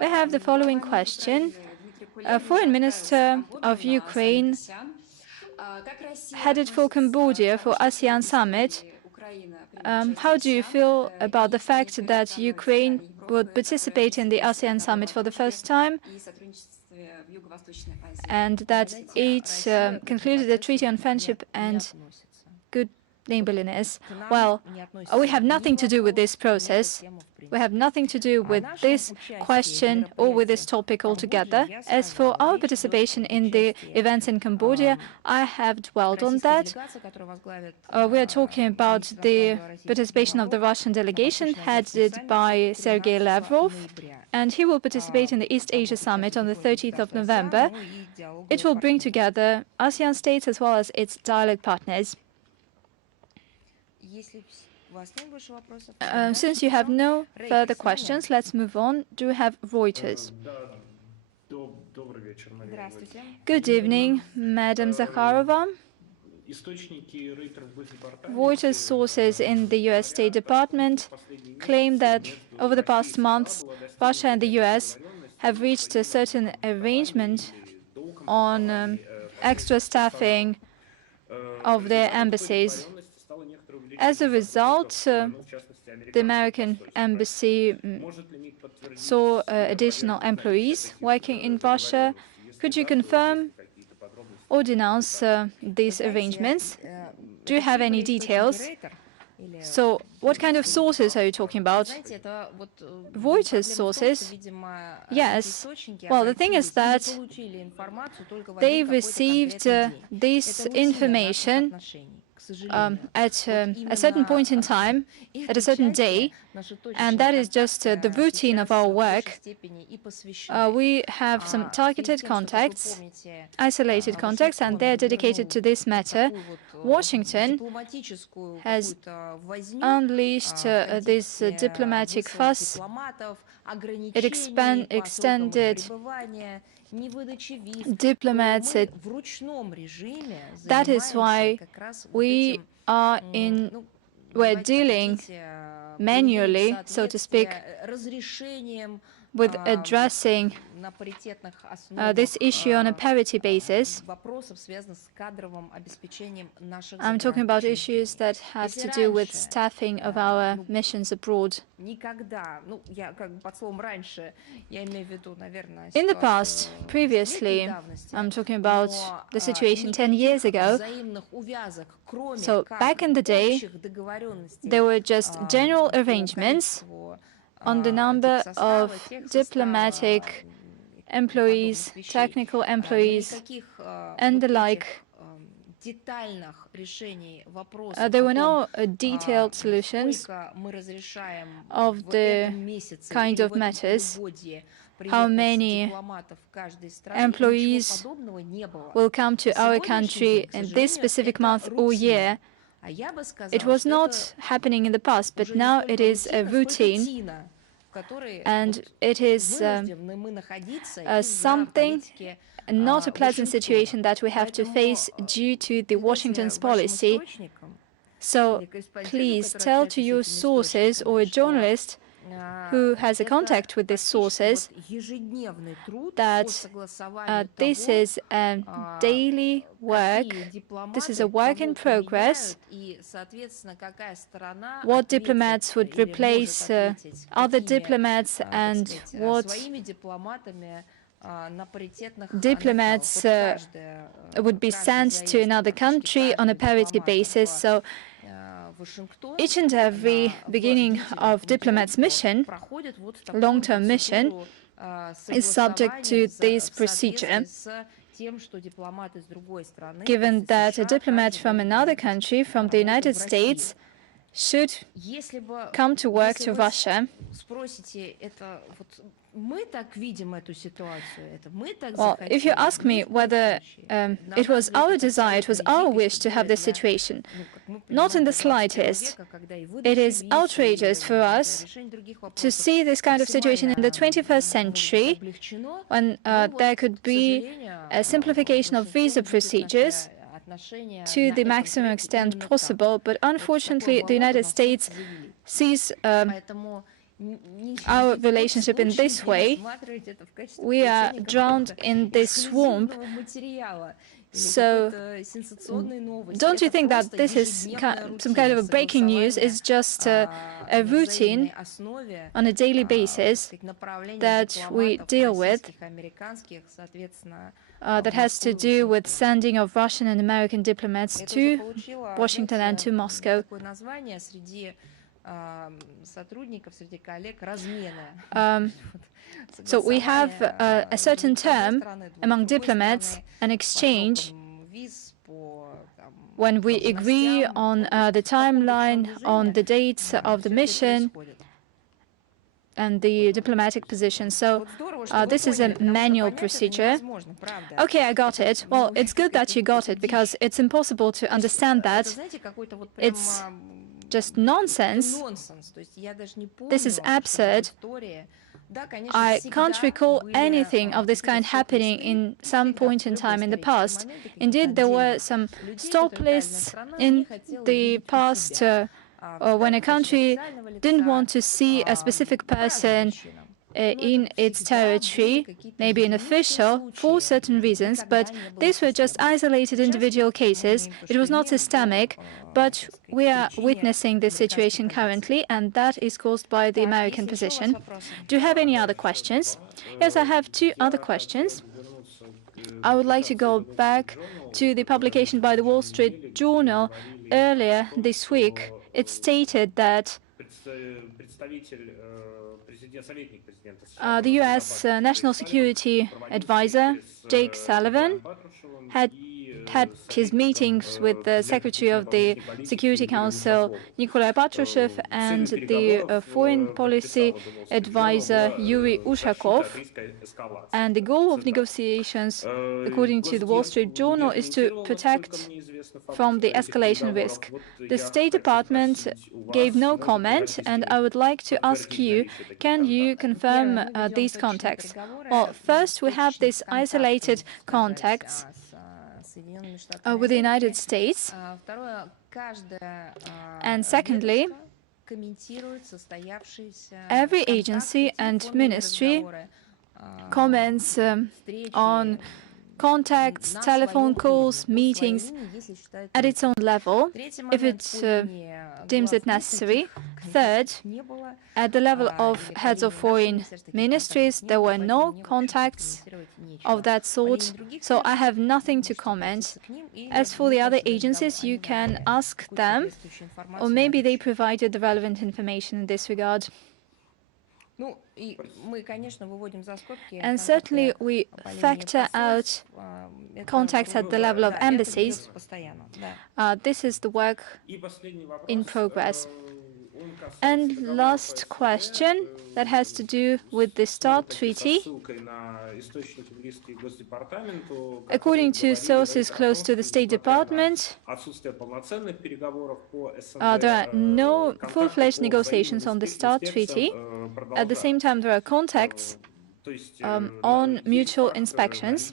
We have the following question. Foreign Minister of Ukraine headed for Cambodia for ASEAN summit. How do you feel about the fact that Ukraine would participate in the ASEAN summit for the first time, and that it concluded a treaty on friendship and good neighborliness? Well, we have nothing to do with this process. We have nothing to do with this question or with this topic altogether. As for our participation in the events in Cambodia, I have dwelled on that. We are talking about the participation of the Russian delegation headed by Sergei Lavrov, and he will participate in the East Asia Summit on the 30th of November. It will bring together ASEAN states as well as its dialogue partners. Since you have no further questions, let's move on. Do we have Reuters? Good evening, Madam Zakharova. Reuters sources in the U.S. State Department claim that over the past months, Russia and the U.S. have reached a certain arrangement on extra staffing of their embassies. As a result, the American embassy saw additional employees working in Russia. Could you confirm or denounce these arrangements? Do you have any details? So what kind of sources are you talking about? Reuters sources? Yes. Well, the thing is that they received this information at a certain point in time, at a certain day, and that is just the routine of our work. We have some targeted contacts, isolated contacts, and they're dedicated to this matter. Washington has unleashed this diplomatic fuss. It extended diplomats. That is why we're dealing manually, so to speak, with addressing this issue on a parity basis. I'm talking about issues that have to do with staffing of our missions abroad. In the past, previously, I'm talking about the situation 10 years ago, so back in the day, there were just general arrangements on the number of diplomatic employees, technical employees, and the like. There were no detailed solutions of the kind of matters. How many employees will come to our country in this specific month or year? It was not happening in the past, but now it is a routine, and it is something, not a pleasant situation that we have to face due to the Washington's policy. So please tell to your sources or a journalist who has a contact with these sources that this is a daily work, this is a work in progress. What diplomats would replace other diplomats, and what diplomats would be sent to another country on a parity basis. So each and every beginning of diplomat's mission, long-term mission, is subject to this procedure. Given that a diplomat from another country, from the United States, should come to work to Russia. Well, if you ask me whether it was our desire, it was our wish to have this situation, not in the slightest. It is outrageous for us to see this kind of situation in the 21st century, when there could be a simplification of visa procedures to the maximum extent possible, but unfortunately the United States sees our relationship in this way. We are drowned in this swamp. So don't you think that this is some kind of a breaking news? It's just a routine on a daily basis that we deal with, that has to do with sending of Russian and American diplomats to Washington and to Moscow. So we have a certain term among diplomats, an exchange, when we agree on the timeline, on the dates of the mission and the diplomatic position. So this is a manual procedure. Okay, I got it. Well, it's good that you got it, because it's impossible to understand that. It's just nonsense. This is absurd. I can't recall anything of this kind happening in some point in time in the past. Indeed, there were some stop lists in the past when a country didn't want to see a specific person in its territory, maybe an official, for certain reasons, but these were just isolated individual cases. It was not systemic, but we are witnessing this situation currently, and that is caused by the American position. Do you have any other questions? Yes, I have two other questions. I would like to go back to the publication by the Wall Street Journal earlier this week. It stated that the U.S. National Security Advisor, Jake Sullivan, had had his meetings with the Secretary of the Security Council, Nikolai Patrushev, and the Foreign Policy Advisor, Yuri Ushakov. And the goal of negotiations, according to the Wall Street Journal, is to protect from the escalation risk. The State Department gave no comment, and I would like to ask you, can you confirm these contacts? Well, first, we have these isolated contacts with the United States. And secondly, every agency and ministry comments on contacts, telephone calls, meetings at its own level, if it deems it necessary. Third, at the level of heads of foreign ministries, there were no contacts of that sort, so I have nothing to comment. As for the other agencies, you can ask them, or maybe they provided the relevant information in this regard. And certainly we factor out contacts at the level of embassies. This is the work in progress. And last question that has to do with the START treaty. According to sources close to the State Department, there are no full-fledged negotiations on the START treaty. At the same time, there are contacts on mutual inspections.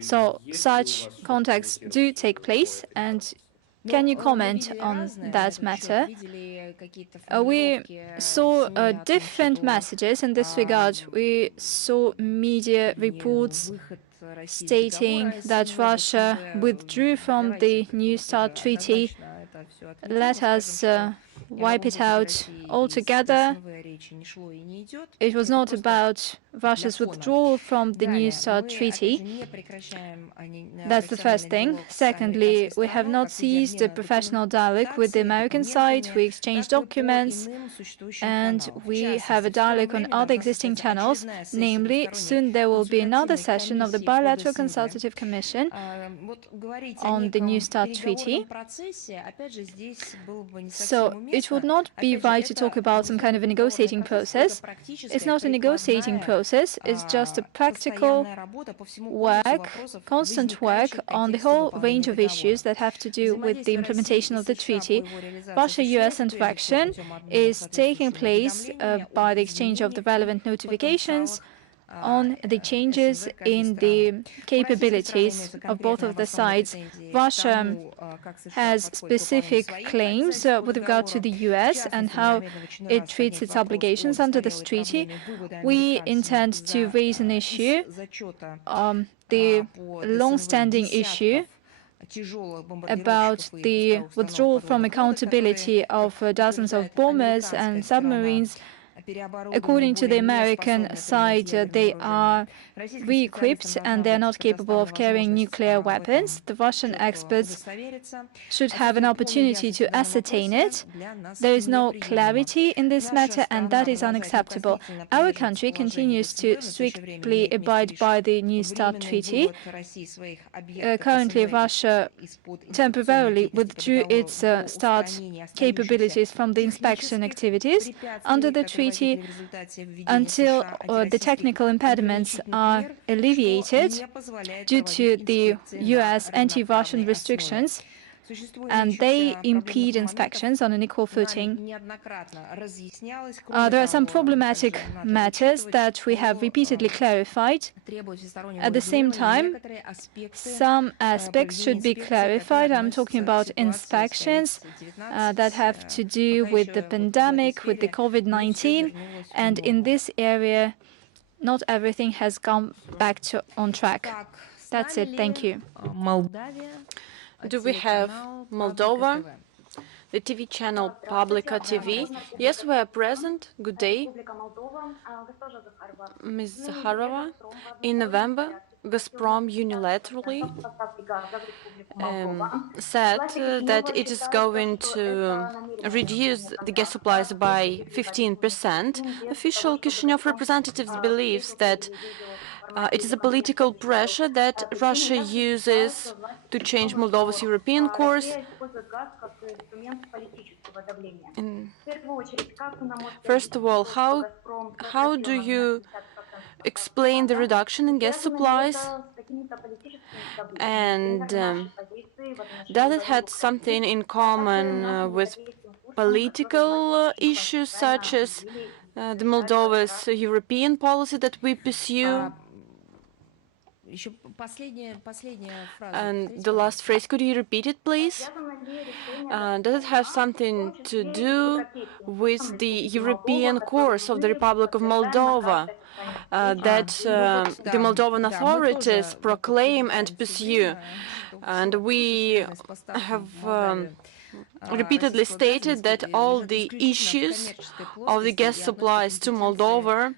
So such contacts do take place, and can you comment on that matter? We saw different messages in this regard. We saw media reports stating that Russia withdrew from the New START treaty. Let us wipe it out altogether. It was not about Russia's withdrawal from the New START treaty. That's the first thing. Secondly, we have not ceased the professional dialogue with the American side. We exchanged documents, and we have a dialogue on other existing channels. Namely, soon there will be another session of the Bilateral Consultative Commission on the New START treaty. So it would not be right to talk about some kind of a negotiating process. It's not a negotiating process, it's just a practical work, constant work on the whole range of issues that have to do with the implementation of the treaty. Russia-US interaction is taking place by the exchange of the relevant notifications on the changes in the capabilities of both of the sides. Russia has specific claims with regard to the US and how it treats its obligations under this treaty. We intend to raise an issue, the long-standing issue about the withdrawal from accountability of dozens of bombers and submarines. According to the American side, they are re-equipped and they are not capable of carrying nuclear weapons. The Russian experts should have an opportunity to ascertain it. There is no clarity in this matter, and that is unacceptable. Our country continues to strictly abide by the New START treaty. Currently, Russia temporarily withdrew its START capabilities from the inspection activities under the treaty until the technical impediments are alleviated due to the US anti-Russian restrictions, and they impede inspections on an equal footing. There are some problematic matters that we have repeatedly clarified. At the same time, some aspects should be clarified. I'm talking about inspections that have to do with the pandemic, with the COVID-19, and in this area, not everything has gone back on track. That's it. Thank you. Do we have Moldova, the TV channel Publica TV? Yes, we are present. Good day. Ms. Zakharova, in November, Gazprom unilaterally said that it is going to reduce the gas supplies by 15%. Official Chisinau representatives believes that It is a political pressure that Russia uses to change Moldova's European course. First of all, how do you explain the reduction in gas supplies? And does it have something in common with political issues such as the Moldova's European policy that we pursue? And the last phrase, could you repeat it, please? Does it have something to do with the European course of the Republic of Moldova that the Moldovan authorities proclaim and pursue? And we have repeatedly stated that all the issues of the gas supplies to Moldova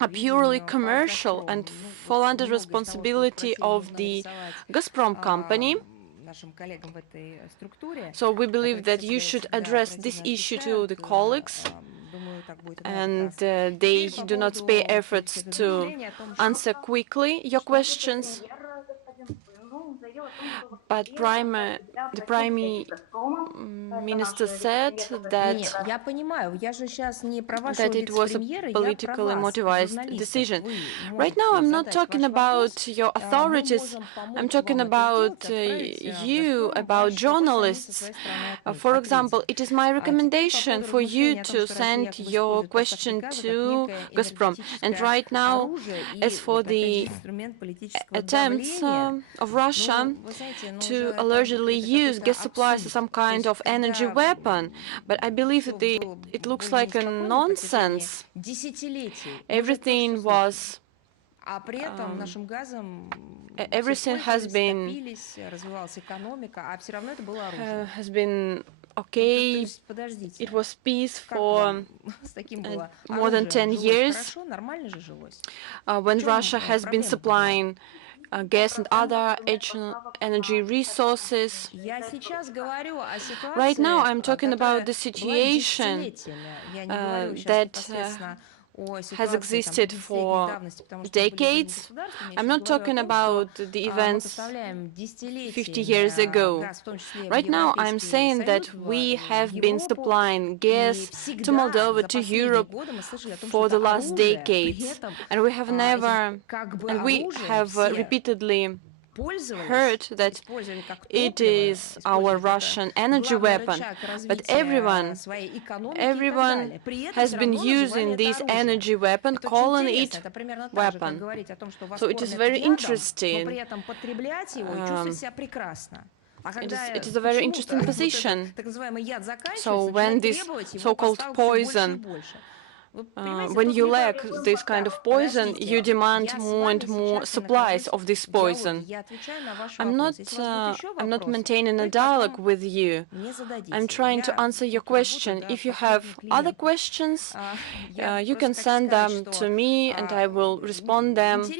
are purely commercial and fall under responsibility of the Gazprom company. So we believe that you should address this issue to the colleagues, and they do not spare efforts to answer quickly your questions. But the Prime Minister said that it was a politically motivated decision. Right now, I'm not talking about your authorities. I'm talking about you, about journalists. For example, it is my recommendation for you to send your question to Gazprom. And right now, as for the attempts of Russia to allegedly use gas supplies as some kind of energy weapon, but I believe that it looks like a nonsense. Everything was everything has been okay. It was peace for more than 10 years when Russia has been supplying gas and other energy resources. Right now, I'm talking about the situation that has existed for decades. I'm not talking about the events 50 years ago. Right now, I'm saying that we have been supplying gas to Moldova, to Europe for the last decades, and we have repeatedly heard that it is our Russian energy weapon, but everyone has been using this energy weapon, calling it weapon. So it is very interesting. It is a very interesting position. So when this so-called poison when you lack this kind of poison, you demand more and more supplies of this poison. I'm not maintaining a dialogue with you. I'm trying to answer your question. If you have other questions, you can send them to me, and I will respond them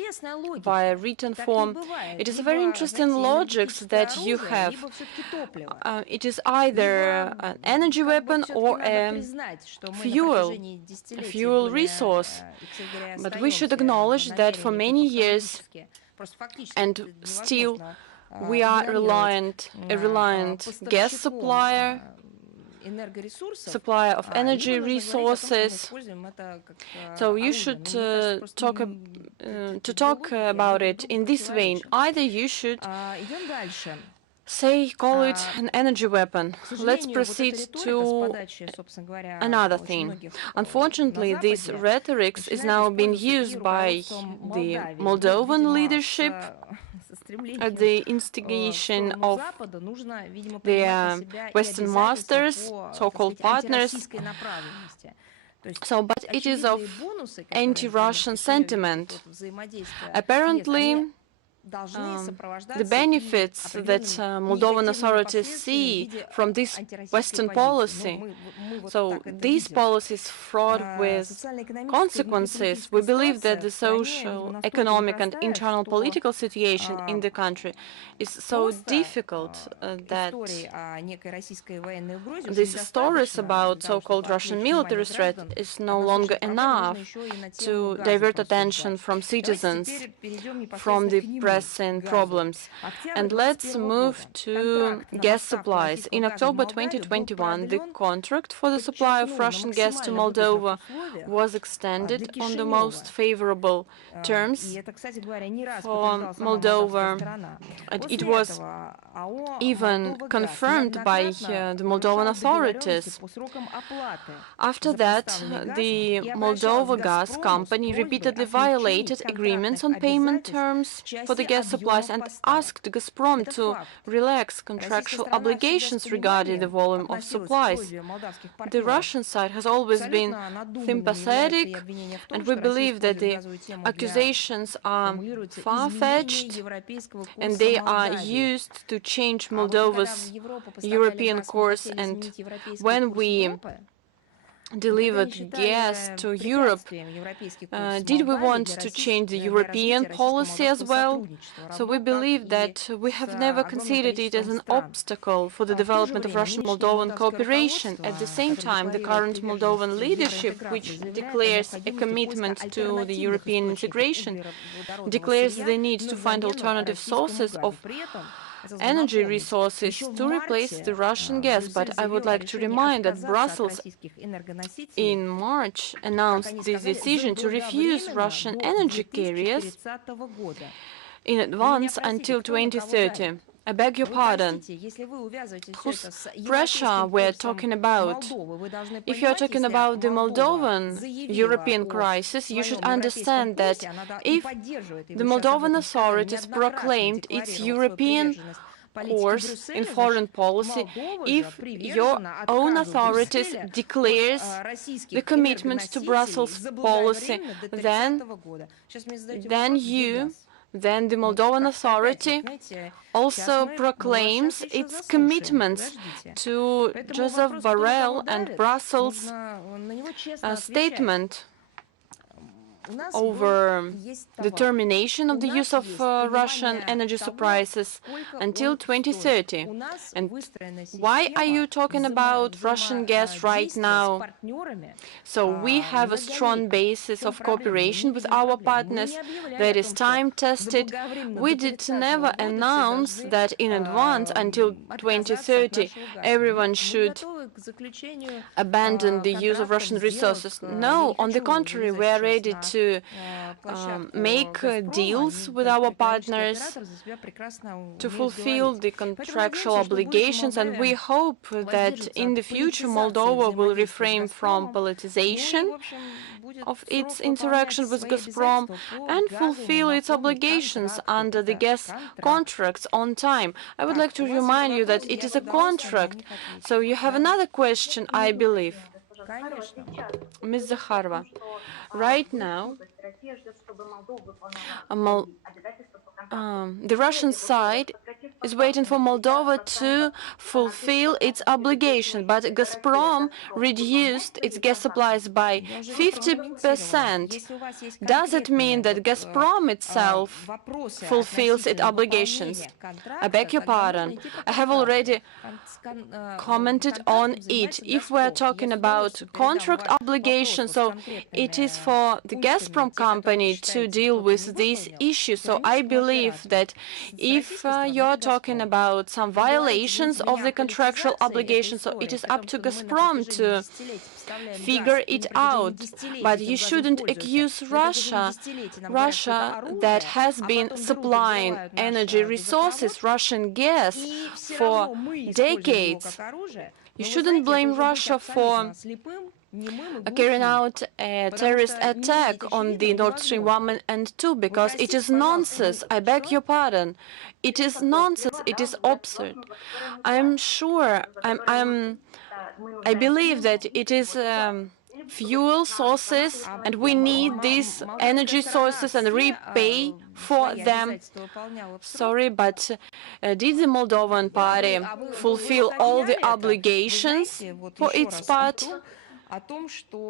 via written form. It is a very interesting logic that you have. It is either an energy weapon or a fuel resource, but we should acknowledge that for many years, and still, we are a reliant gas supplier of energy resources. So you should talk about it in this vein. Either you should call it an energy weapon. Let's proceed to another thing. Unfortunately, this rhetoric is now being used by the Moldovan leadership at the instigation of their Western masters, so-called partners. But it is of anti-Russian sentiment. Apparently, the benefits that Moldovan authorities see from this Western policy. So these policies fraught with consequences. We believe that the social, economic and internal political situation in the country is so difficult that these stories about so-called Russian military threat is no longer enough to divert attention from citizens from the pressing problems. And let's move to gas supplies. In October 2021, the contract for the supply of Russian gas to Moldova was extended on the most favorable terms for Moldova. And it was even confirmed by the Moldovan authorities. After that, the Moldova gas company repeatedly violated agreements on payment terms for the gas supplies and asked Gazprom to relax contractual obligations regarding the volume of supplies. The Russian side has always been sympathetic, and we believe that the accusations are far-fetched and they are used to change Moldova's European course. And when we delivered gas to Europe, did we want to change the European policy as well? So we believe that we have never considered it as an obstacle for the development of Russian-Moldovan cooperation. At the same time, the current Moldovan leadership, which declares a commitment to the European integration, declares the need to find alternative sources of energy resources to replace the Russian gas. But I would like to remind that Brussels in March announced this decision to refuse Russian energy carriers in advance until 2030. I beg your pardon. Whose pressure we're talking about? If you're talking about the Moldovan European crisis, you should understand that if the Moldovan authorities proclaimed its European course in foreign policy, if your own authorities declares the commitment to Brussels policy, then the Moldovan authority also proclaims its commitments to Joseph Borrell and Brussels' statement over the termination of the use of Russian energy supplies until 2030. And why are you talking about Russian gas right now? So we have a strong basis of cooperation with our partners that is time-tested. We did never announce that in advance until 2030 everyone should abandon the use of Russian resources. No, on the contrary, we are ready to make deals with our partners to fulfill the contractual obligations, and we hope that in the future Moldova will refrain from politicization of its interaction with Gazprom and fulfill its obligations under the gas contracts on time. I would like to remind you that it is a contract. So you have another question, I believe. Ms. Zakharova, right now, the Russian side is waiting for Moldova to fulfill its obligation, but Gazprom reduced its gas supplies by 50%. Does it mean that Gazprom itself fulfills its obligations? I beg your pardon. I have already commented on it. If we're talking about contract obligations, so it is for the Gazprom company to deal with these issues. So I believe that if you're talking about some violations of the contractual obligations, so it is up to Gazprom to figure it out. But you shouldn't accuse Russia that has been supplying energy resources, Russian gas, for decades. You shouldn't blame Russia for carrying out a terrorist attack on the Nord Stream 1 and 2, because it is nonsense. I beg your pardon. It is nonsense. It is absurd. I'm sure, I believe that it is fuel sources, and we need these energy sources and repay for them. Sorry, but did the Moldovan party fulfill all the obligations for its part?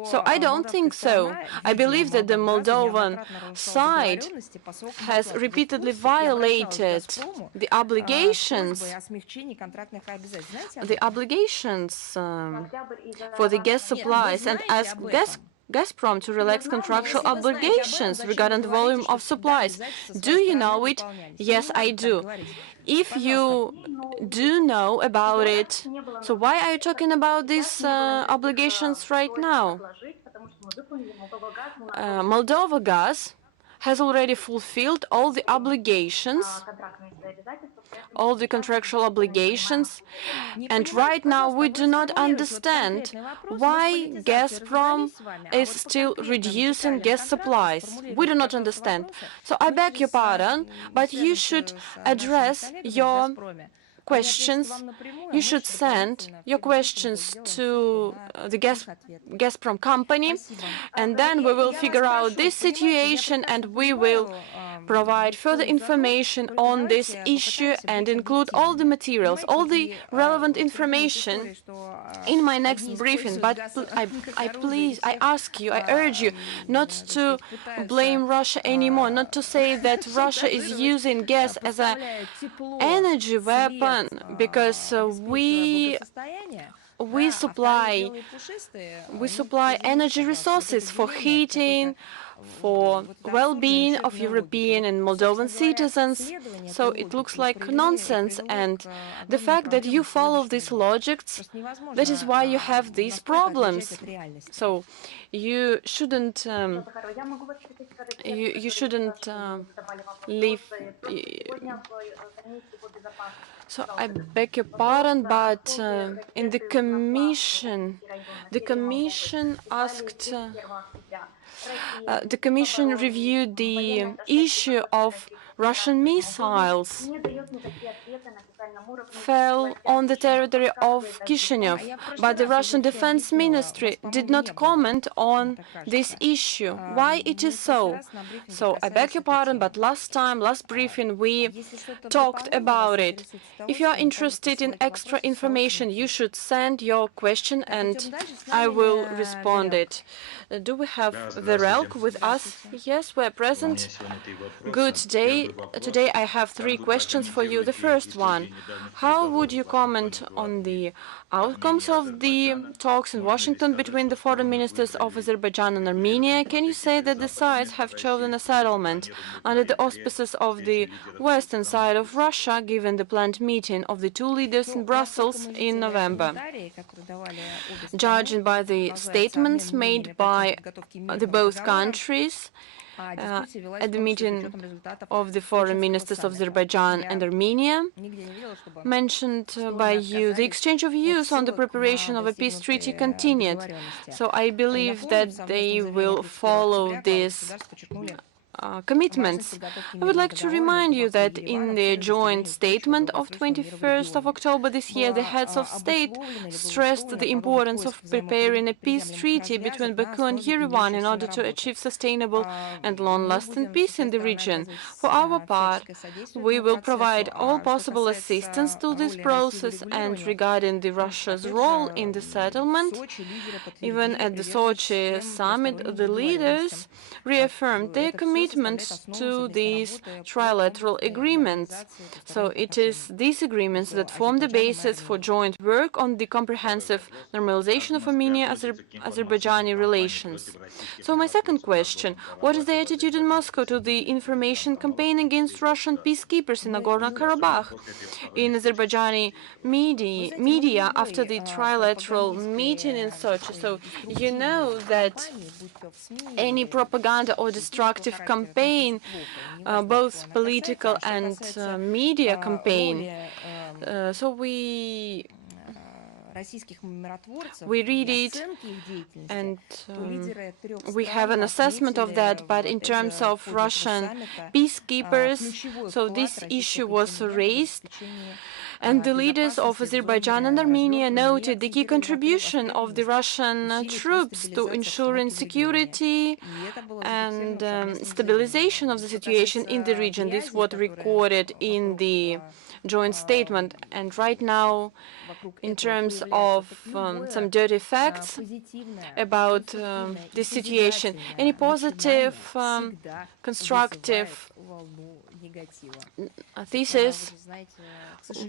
So I don't think so. I believe that the Moldovan side has repeatedly violated the obligations for the gas supplies and asked Gazprom to relax contractual obligations regarding the volume of supplies. Do you know it? Yes, I do. If you do know about it, so why are you talking about these obligations right now? Moldova Gas has already fulfilled all the obligations, all the contractual obligations, and right now we do not understand why Gazprom is still reducing gas supplies. We do not understand. So I beg your pardon, but you should address your questions. You should send your questions to the Gazprom company, and then we will figure out this situation and we will provide further information on this issue and include all the materials, all the relevant information in my next briefing. But I ask you, I urge you not to blame Russia anymore, not to say that Russia is using gas as an energy weapon, because we supply energy resources for heating, for well-being of European and Moldovan citizens. So it looks like nonsense, and the fact that you follow these logics, that is why you have these problems. So you shouldn't leave. So I beg your pardon, but in the Commission asked. The Commission reviewed the issue of Russian missiles fell on the territory of Chisinau, but the Russian Defense Ministry did not comment on this issue. Why it is so? So I beg your pardon, but last briefing, we talked about it. If you are interested in extra information, you should send your question and I will respond it. Do we have Verelk with us? Yes, we're present. Good day. Today I have 3 questions for you. The first one, how would you comment on the outcomes of the talks in Washington between the foreign ministers of Azerbaijan and Armenia? Can you say that the sides have chosen a settlement under the auspices of the western side of Russia, given the planned meeting of the 2 leaders in Brussels in November? Judging by the statements made by the both countries, at the meeting of the foreign ministers of Azerbaijan and Armenia, mentioned by you, the exchange of views on the preparation of a peace treaty continued. So I believe that they will follow this commitments. I would like to remind you that in the joint statement of 21st of October this year, the heads of state stressed the importance of preparing a peace treaty between Baku and Yerevan in order to achieve sustainable and long-lasting peace in the region. For our part, we will provide all possible assistance to this process, and regarding Russia's role in the settlement, even at the Sochi summit, the leaders reaffirmed their commitment to these trilateral agreements. So it is these agreements that form the basis for joint work on the comprehensive normalization of Armenia-Azerbaijani relations. So my second question, what is the attitude in Moscow to the information campaign against Russian peacekeepers in Nagorno-Karabakh? In Azerbaijani media after the trilateral meeting in Sochi. So you know that any propaganda or destructive campaign, both political and media campaign, so we read it and we have an assessment of that, but in terms of Russian peacekeepers, so this issue was raised And the leaders of Azerbaijan and Armenia noted the key contribution of the Russian troops to ensuring security and stabilization of the situation in the region. This is what recorded in the joint statement. And right now, in terms of some dirty facts about this situation, any positive, constructive thesis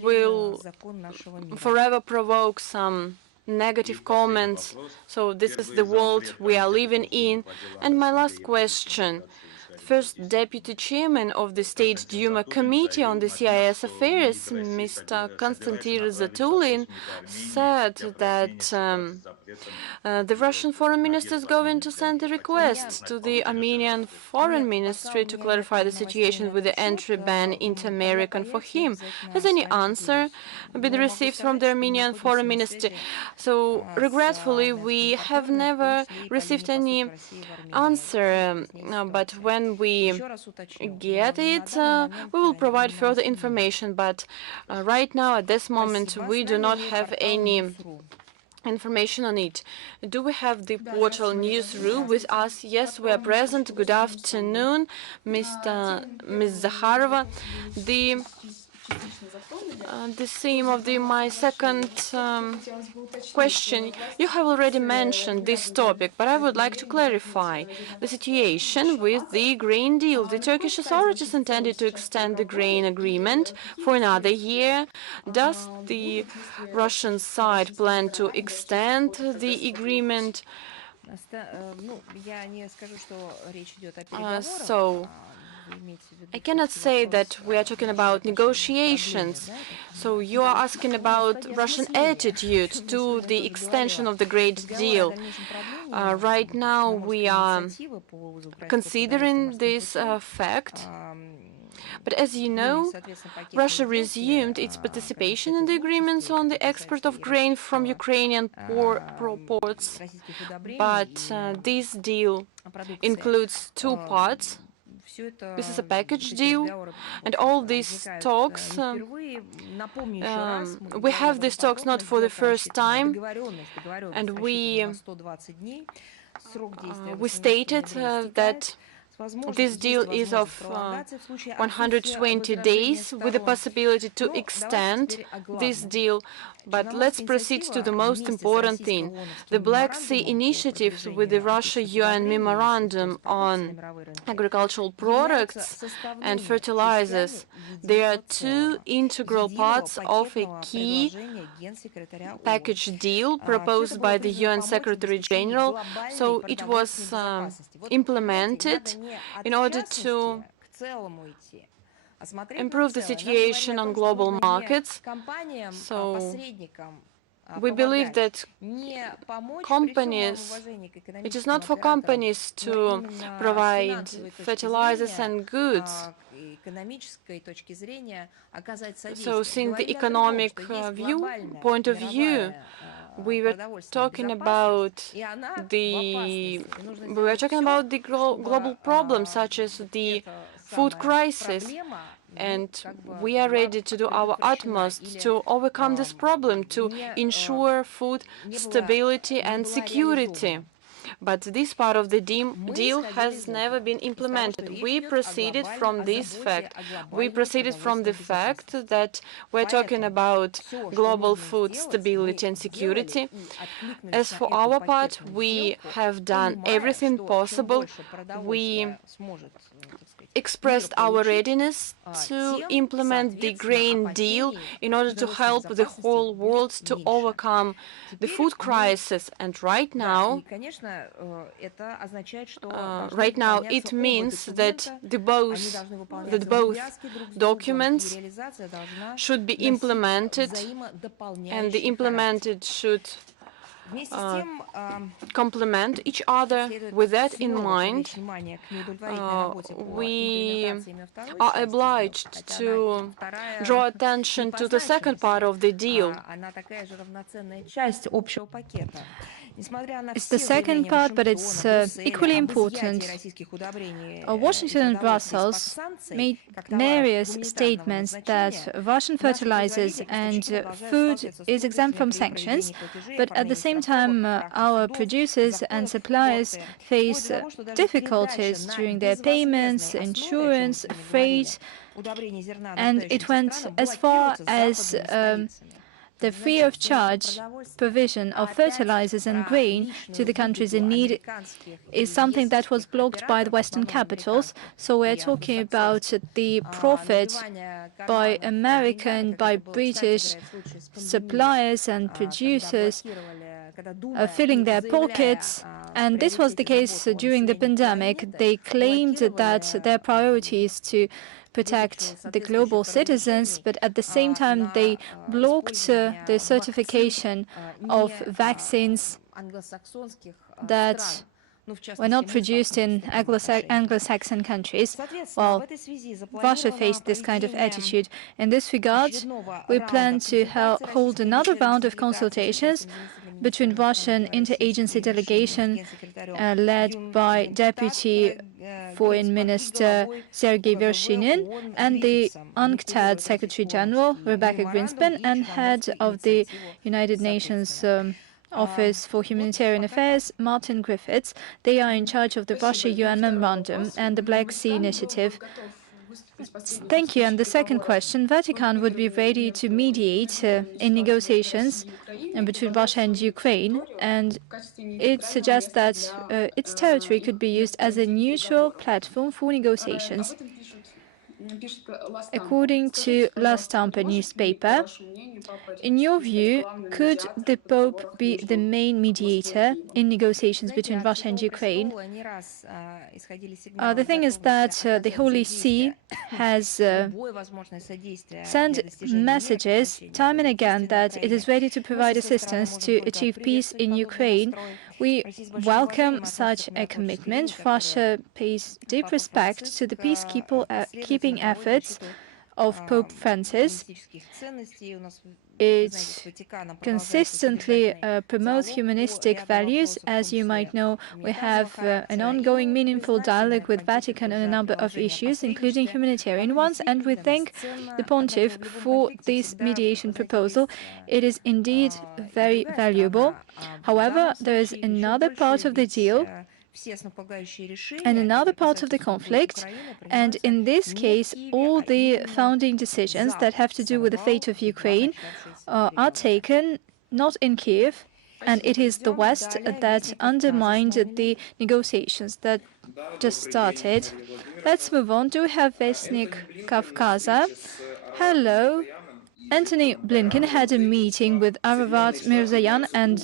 will forever provoke some negative comments. So this is the world we are living in. And my last question. First Deputy Chairman of the State Duma Committee on the CIS Affairs, Mr. Konstantin Zatulin, said that the Russian Foreign Minister is going to send a request to the Armenian Foreign Ministry to clarify the situation with the entry ban into American for him. Has any answer been received from the Armenian Foreign Ministry? So, regretfully, we have never received any answer, but when we get it, we will provide further information. But right now, at this moment, we do not have any information on it. Do we have the portal newsroom with us? Yes, we are present. Good afternoon, Ms. Zakharova. The theme of my second question, you have already mentioned this topic, but I would like to clarify the situation with the grain deal. The Turkish authorities intended to extend the grain agreement for another year. Does the Russian side plan to extend the agreement? So I cannot say that we are talking about negotiations. So you are asking about Russian attitude to the extension of the Great Deal. Right now we are considering this fact. But as you know, Russia resumed its participation in the agreements on the export of grain from Ukrainian ports. But this deal includes two parts. This is a package deal, and all these talks, we have these talks not for the first time, and we stated that this deal is of 120 days with the possibility to extend this deal. But let's proceed to the most important thing. The Black Sea initiatives with the Russia-UN memorandum on agricultural products and fertilizers, they are two integral parts of a key package deal proposed by the UN Secretary General. So it was implemented in order to improve the situation on global markets. So we believe that companies, it is not for companies to provide fertilizers and goods. So since the economic point of view, we were talking about the global problems such as the food crisis, and we are ready to do our utmost to overcome this problem, to ensure food stability and security. But this part of the deal has never been implemented. We proceeded from this fact. We proceeded from the fact that we're talking about global food stability and security. As for our part, we have done everything possible. We expressed our readiness to implement the grain deal in order to help the whole world to overcome the food crisis. And right now it means that both documents should be implemented, and the implemented should complement each other. With that in mind, we are obliged to draw attention to the second part of the deal. It's the second part, but it's equally important. Washington and Brussels made various statements that Russian fertilizers and food is exempt from sanctions, but at the same time, our producers and suppliers face difficulties during their payments, insurance, freight, and it went as far as the free of charge provision of fertilizers and grain to the countries in need is something that was blocked by the Western capitals. So we're talking about the profit by American, by British suppliers and producers filling their pockets. And this was the case during the pandemic. They claimed that their priority is to protect the global citizens, but at the same time they blocked the certification of vaccines that were not produced in Anglo-Saxon countries, while Russia faced this kind of attitude. In this regard, we plan to hold another round of consultations between Russian interagency delegation led by Deputy Foreign Minister Sergei Vershinin and the UNCTAD Secretary General Rebecca Greenspan and head of the United Nations Office for Humanitarian Affairs, Martin Griffiths. They are in charge of the Russia-UN Memorandum and the Black Sea Initiative. Thank you. And the second question, Vatican would be ready to mediate in negotiations between Russia and Ukraine, and it suggests that its territory could be used as a neutral platform for negotiations. According to La Stampa newspaper, in your view, could the Pope be the main mediator in negotiations between Russia and Ukraine? The thing is that the Holy See has sent messages time and again that it is ready to provide assistance to achieve peace in Ukraine. We welcome such a commitment. Russia pays deep respect to the peacekeeping efforts of Pope Francis. It consistently promotes humanistic values. As you might know, we have an ongoing meaningful dialogue with Vatican on a number of issues, including humanitarian ones, and we thank the Pontiff for this mediation proposal. It is indeed very valuable. However, there is another part of the deal and another part of the conflict, and in this case, all the founding decisions that have to do with the fate of Ukraine are taken not in Kiev, and it is the West that undermined the negotiations that just started. Let's move on. Do we have Vesnik Kavkaza? Hello. Anthony Blinken had a meeting with Aravat Mirzayan and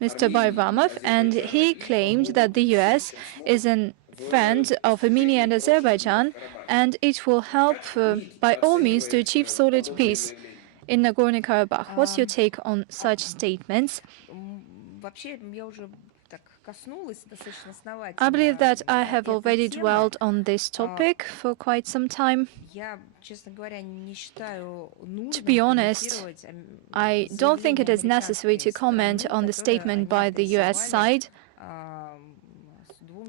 Mr. Bayramov, and he claimed that the US is a friend of Armenia and Azerbaijan, and it will help by all means to achieve solid peace in Nagorno-Karabakh. What's your take on such statements? I believe that I have already dwelled on this topic for quite some time. To be honest, I don't think it is necessary to comment on the statement by the US side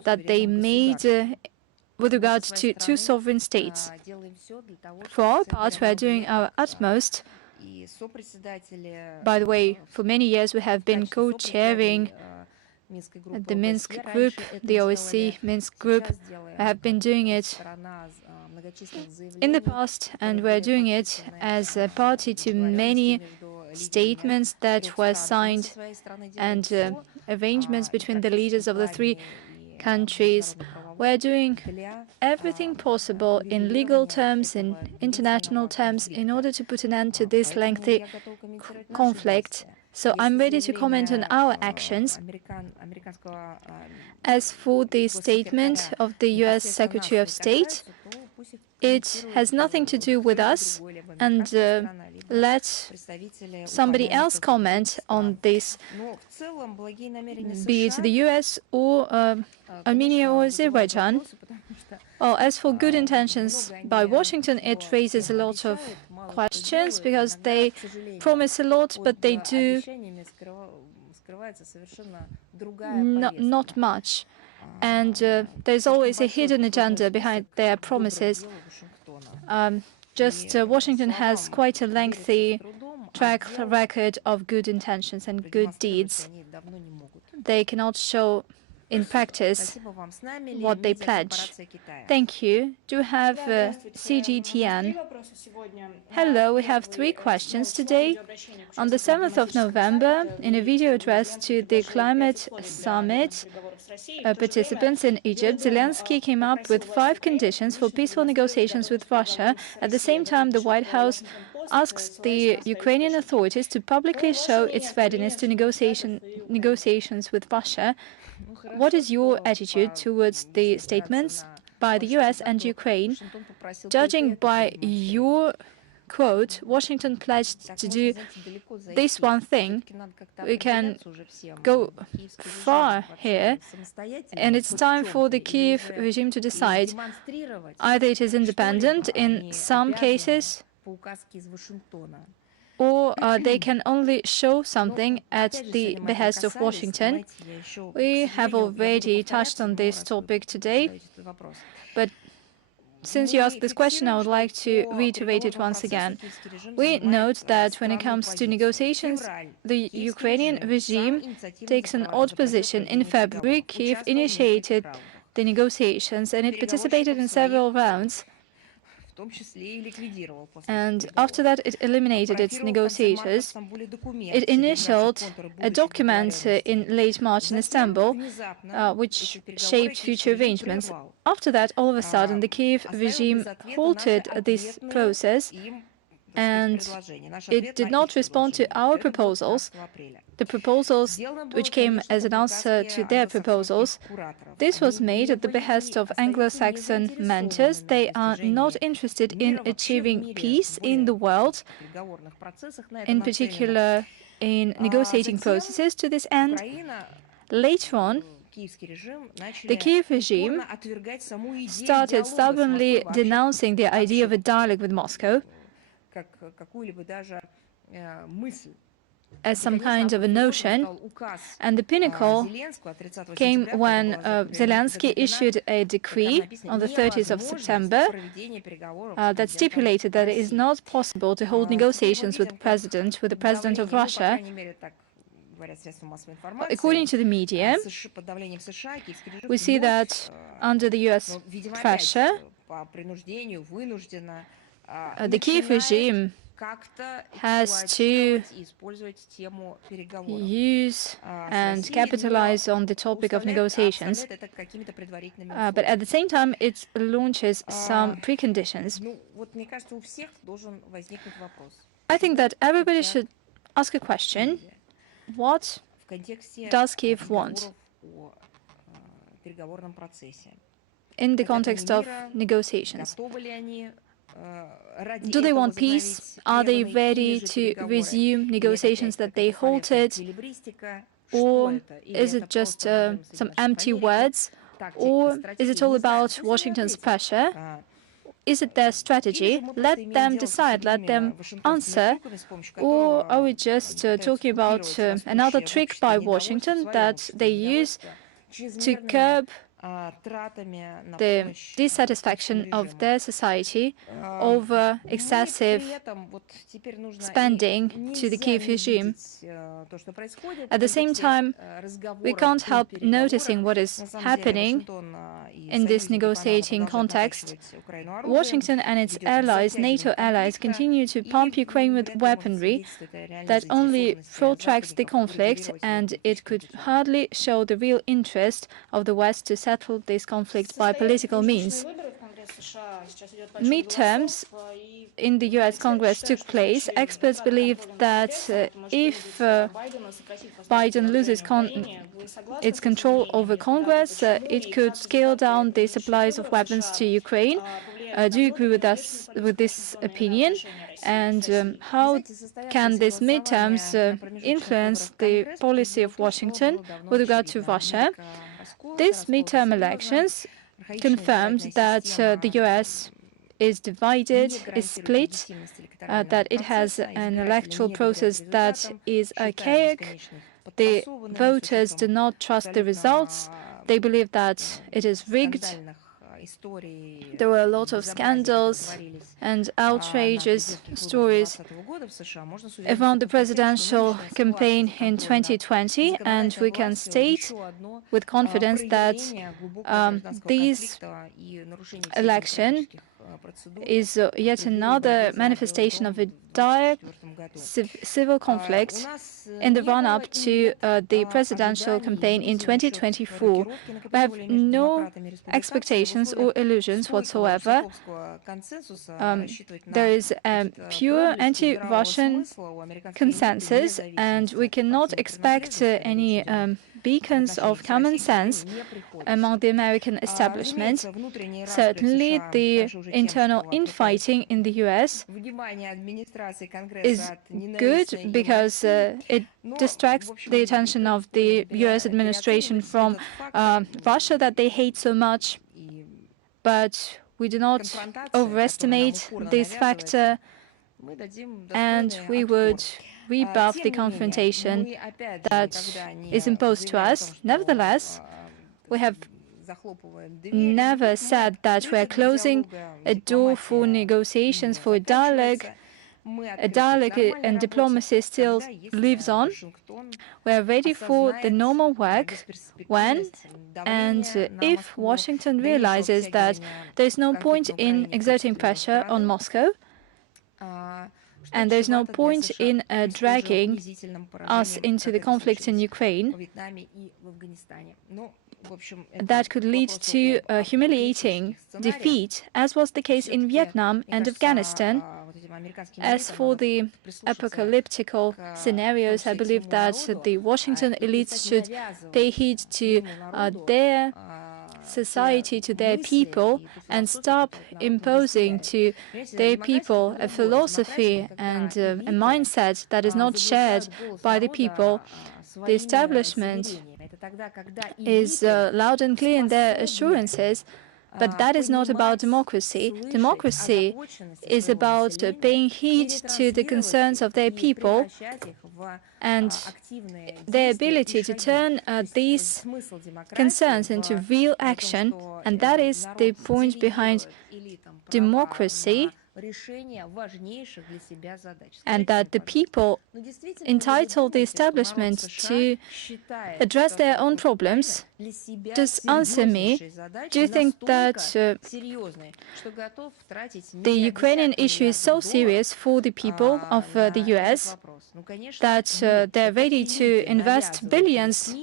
that they made with regard to two sovereign states. For our part, we are doing our utmost. By the way, for many years we have been co-chairing the Minsk group, the OSCE Minsk group. I have been doing it in the past, and we're doing it as a party to many statements that were signed and arrangements between the leaders of the three countries. We're doing everything possible in legal terms, in international terms, in order to put an end to this lengthy conflict. So I'm ready to comment on our actions. As for the statement of the US Secretary of State, it has nothing to do with us, and let somebody else comment on this, be it the US or Armenia or Azerbaijan. Well, as for good intentions by Washington, it raises a lot of questions because they promise a lot, but they do not much. And there's always a hidden agenda behind their promises. Washington has quite a lengthy track record of good intentions and good deeds. They cannot show in practice what they pledge. Thank you. Do you have CGTN? Hello, we have 3 questions today. On the 7th of November, in a video address to the Climate Summit participants in Egypt, Zelensky came up with 5 conditions for peaceful negotiations with Russia. At the same time, the White House asks the Ukrainian authorities to publicly show its readiness to negotiations with Russia. What is your attitude towards the statements by the US and Ukraine? Judging by your quote, Washington pledged to do this one thing. We can go far here, and it's time for the Kiev regime to decide. Either it is independent in some cases, or they can only show something at the behest of Washington. We have already touched on this topic today, but since you asked this question, I would like to reiterate it once again. We note that when it comes to negotiations, the Ukrainian regime takes an odd position. In February, Kiev initiated the negotiations and it participated in several rounds. And after that, it eliminated its negotiators. It initialed a document in late March in Istanbul, which shaped future arrangements. After that, all of a sudden, the Kiev regime halted this process, and it did not respond to our proposals, the proposals which came as an answer to their proposals. This was made at the behest of Anglo-Saxon mentors. They are not interested in achieving peace in the world, in particular in negotiating processes to this end. Later on, the Kiev regime started stubbornly denouncing the idea of a dialogue with Moscow as some kind of a notion, and the pinnacle came when Zelensky issued a decree on the 30th of September that stipulated that it is not possible to hold negotiations with the president of Russia. According to the media, we see that under the US pressure, the Kiev regime has to use and capitalize on the topic of negotiations, but at the same time it launches some preconditions. I think that everybody should ask a question: what does Kiev want in the context of negotiations? Do they want peace? Are they ready to resume negotiations that they halted? Or is it just some empty words? Or is it all about Washington's pressure? Is it their strategy? Let them decide, let them answer. Or are we just talking about another trick by Washington that they use to curb the dissatisfaction of their society over excessive spending to the Kiev regime? At the same time, we can't help noticing what is happening in this negotiating context. Washington and its allies, NATO allies, continue to pump Ukraine with weaponry that only protracts the conflict, and it could hardly show the real interest of the West to settle this conflict by political means. Midterms in the US Congress took place. Experts believe that if Biden loses its control over Congress, it could scale down the supplies of weapons to Ukraine. Do you agree with us with this opinion? And how can these midterms influence the policy of Washington with regard to Russia? These midterm elections confirmed that the US is divided, is split, that it has an electoral process that is archaic, The voters do not trust the results. They believe that it is rigged. There were a lot of scandals and outrageous stories around the presidential campaign in 2020, and we can state with confidence that this election is yet another manifestation of a dire civil conflict in the run-up to the presidential campaign in 2024. We have no expectations or illusions whatsoever. There is a pure anti-Russian consensus, and we cannot expect any beacons of common sense among the American establishment. Certainly, the internal infighting in the US is good because it distracts the attention of the US administration from Russia that they hate so much. But we do not overestimate this factor, and we would rebuff the confrontation that is imposed to us. Nevertheless, we have never said that we are closing a door for negotiations, for a dialogue. A dialogue and diplomacy still lives on. We are ready for the normal work when and if Washington realizes that there is no point in exerting pressure on Moscow, and there is no point in dragging us into the conflict in Ukraine. That could lead to a humiliating defeat, as was the case in Vietnam and Afghanistan. As for the apocalyptical scenarios, I believe that the Washington elites should pay heed to their society, to their people, and stop imposing to their people a philosophy and a mindset that is not shared by the people. The establishment is loud and clear in their assurances, but that is not about democracy. Democracy is about paying heed to the concerns of their people and their ability to turn these concerns into real action. And that is the point behind democracy, and that the people entitle the establishment to address their own problems. Just answer me, do you think that the Ukrainian issue is so serious for the people of the US that they're ready to invest billions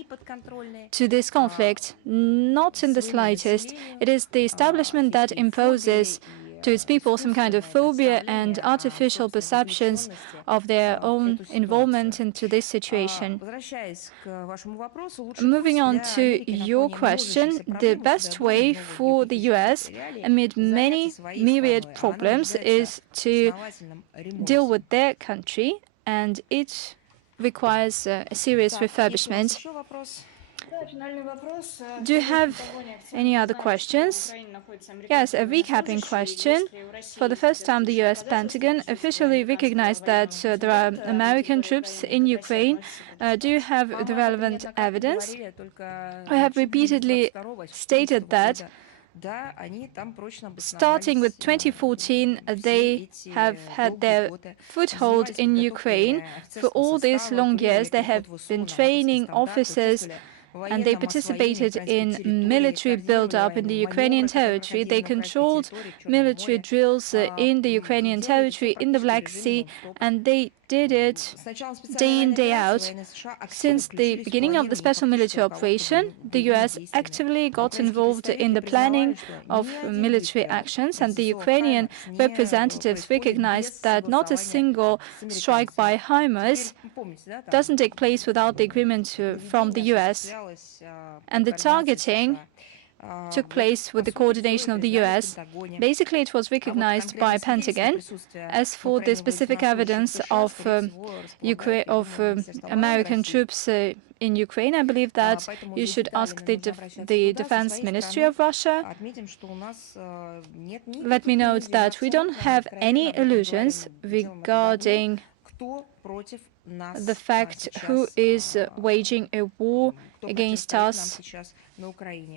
to this conflict? Not in the slightest. It is the establishment that imposes to its people some kind of phobia and artificial perceptions of their own involvement into this situation. Moving on to your question, the best way for the US, amid many myriad problems, is to deal with their country, and it requires a serious refurbishment. Do you have any other questions? Yes, a recapping question. For the first time, the US Pentagon officially recognized that there are American troops in Ukraine. Do you have the relevant evidence? I have repeatedly stated that starting with 2014, they have had their foothold in Ukraine. For all these long years, they have been training officers, and they participated in military build-up in the Ukrainian territory. They controlled military drills in the Ukrainian territory, in the Black Sea, and they did it day in, day out. Since the beginning of the special military operation, the US actively got involved in the planning of military actions, and the Ukrainian representatives recognized that not a single strike by HIMARS doesn't take place without the agreement from the US. And the targeting took place with the coordination of the US. Basically, it was recognized by Pentagon. As for the specific evidence of American troops in Ukraine, I believe that you should ask the Defense Ministry of Russia. Let me note that we don't have any illusions regarding the fact who is waging a war against us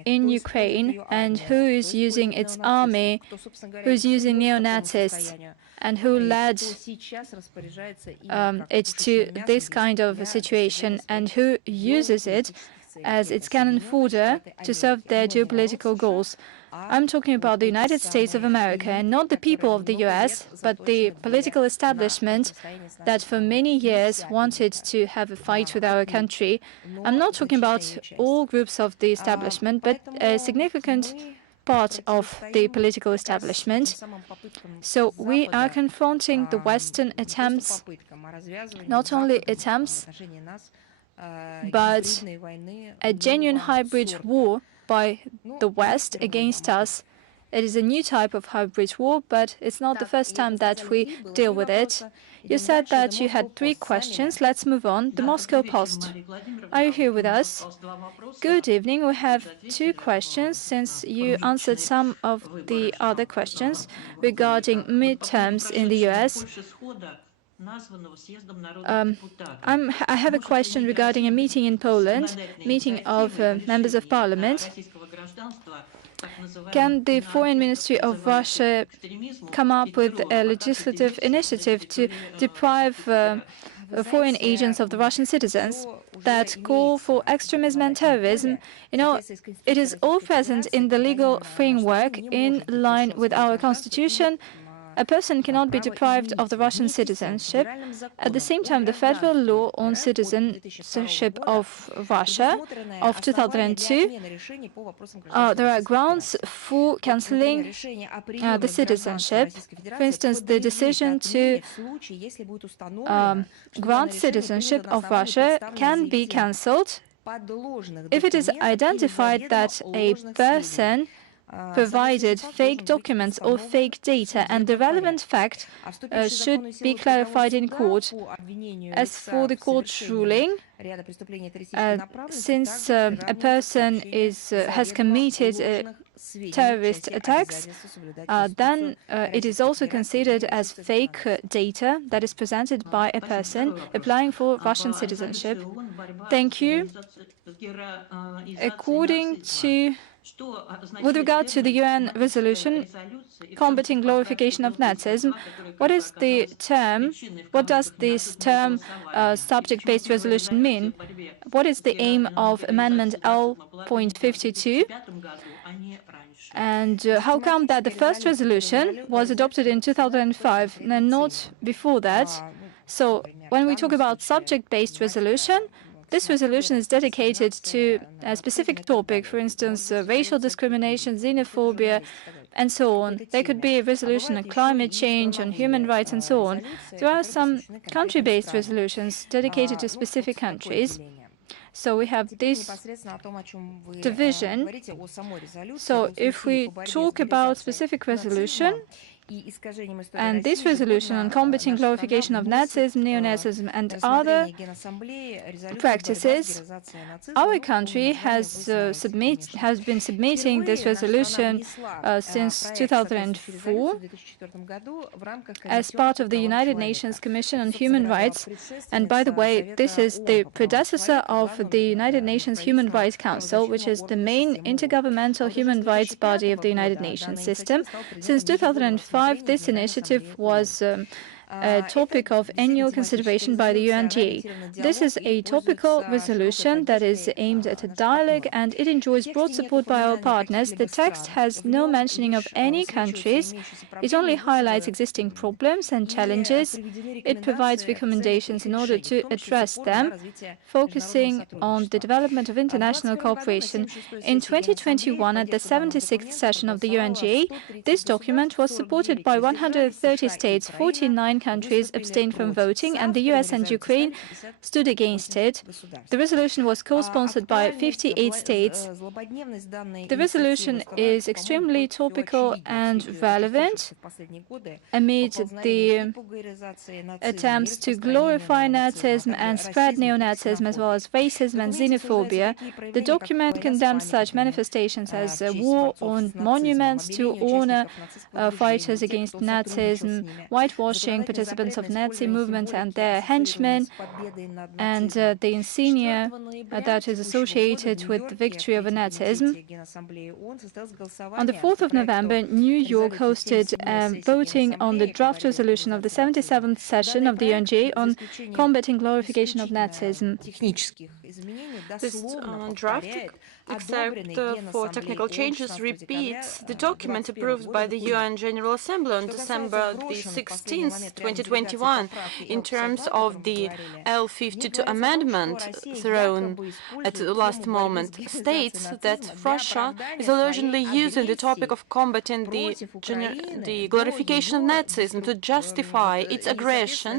in Ukraine and who is using its army, who is using neo-Nazis, and who led it to this kind of a situation, and who uses it as its cannon fodder to serve their geopolitical goals. I'm talking about the United States of America, and not the people of the US, but the political establishment that for many years wanted to have a fight with our country. I'm not talking about all groups of the establishment, but a significant part of the political establishment. So we are confronting the Western attempts, not only attempts, but a genuine hybrid war by the West against us. It is a new type of hybrid war, but it's not the first time that we deal with it. You said that you had 3 questions. Let's move on. The Moscow Post. Are you here with us? Good evening. We have 2 questions since you answered some of the other questions regarding midterms in the US. I have a question regarding a meeting in Poland, meeting of members of parliament. Can the Foreign Ministry of Russia come up with a legislative initiative to deprive foreign agents of the Russian citizens that call for extremism and terrorism? You know, it is all present in the legal framework in line with our constitution. A person cannot be deprived of the Russian citizenship. At the same time, the federal law on citizenship of Russia of 2002, there are grounds for cancelling the citizenship. For instance, the decision to grant citizenship of Russia can be cancelled if it is identified that a person provided fake documents or fake data, and the relevant fact should be clarified in court. As for the court's ruling, since a person has committed terrorist attacks, then it is also considered as fake data that is presented by a person applying for Russian citizenship. Thank you. With regard to the UN resolution combating glorification of Nazism, what does this term subject-based resolution mean? What is the aim of Amendment L.52? And how come that the first resolution was adopted in 2005 and not before that? So when we talk about subject-based resolution, this resolution is dedicated to a specific topic, for instance, racial discrimination, xenophobia, and so on. There could be a resolution on climate change, on human rights, and so on. There are some country-based resolutions dedicated to specific countries. So we have this division. So if we talk about specific resolution, and this resolution on combating glorification of Nazism, neo-Nazism, and other practices, our country has been submitting this resolution since 2004 as part of the United Nations Commission on Human Rights. And by the way, this is the predecessor of the United Nations Human Rights Council, which is the main intergovernmental human rights body of the United Nations system. Since 2005, this initiative was a topic of annual consideration by the UNGA. This is a topical resolution that is aimed at a dialogue, and it enjoys broad support by our partners. The text has no mentioning of any countries. It only highlights existing problems and challenges. It provides recommendations in order to address them, focusing on the development of international cooperation. In 2021, at the 76th session of the UNGA, this document was supported by 130 states. 49 countries abstained from voting, and the US and Ukraine stood against it. The resolution was co-sponsored by 58 states. The resolution is extremely topical and relevant amid the attempts to glorify Nazism and spread neo-Nazism, as well as racism and xenophobia. The document condemns such manifestations as a war on monuments to honor fighters against Nazism, whitewashing, participants of Nazi movement and their henchmen, and the insignia that is associated with the victory over Nazism. On the 4th of November, New York hosted voting on the draft resolution of the 77th session of the UNGA on combating glorification of Nazism. This draft, except for technical changes, repeats the document approved by the UN General Assembly on December the 16th, 2021, in terms of the L-52 amendment thrown at the last moment, states that Russia is allegedly using the topic of combating the glorification of Nazism to justify its aggression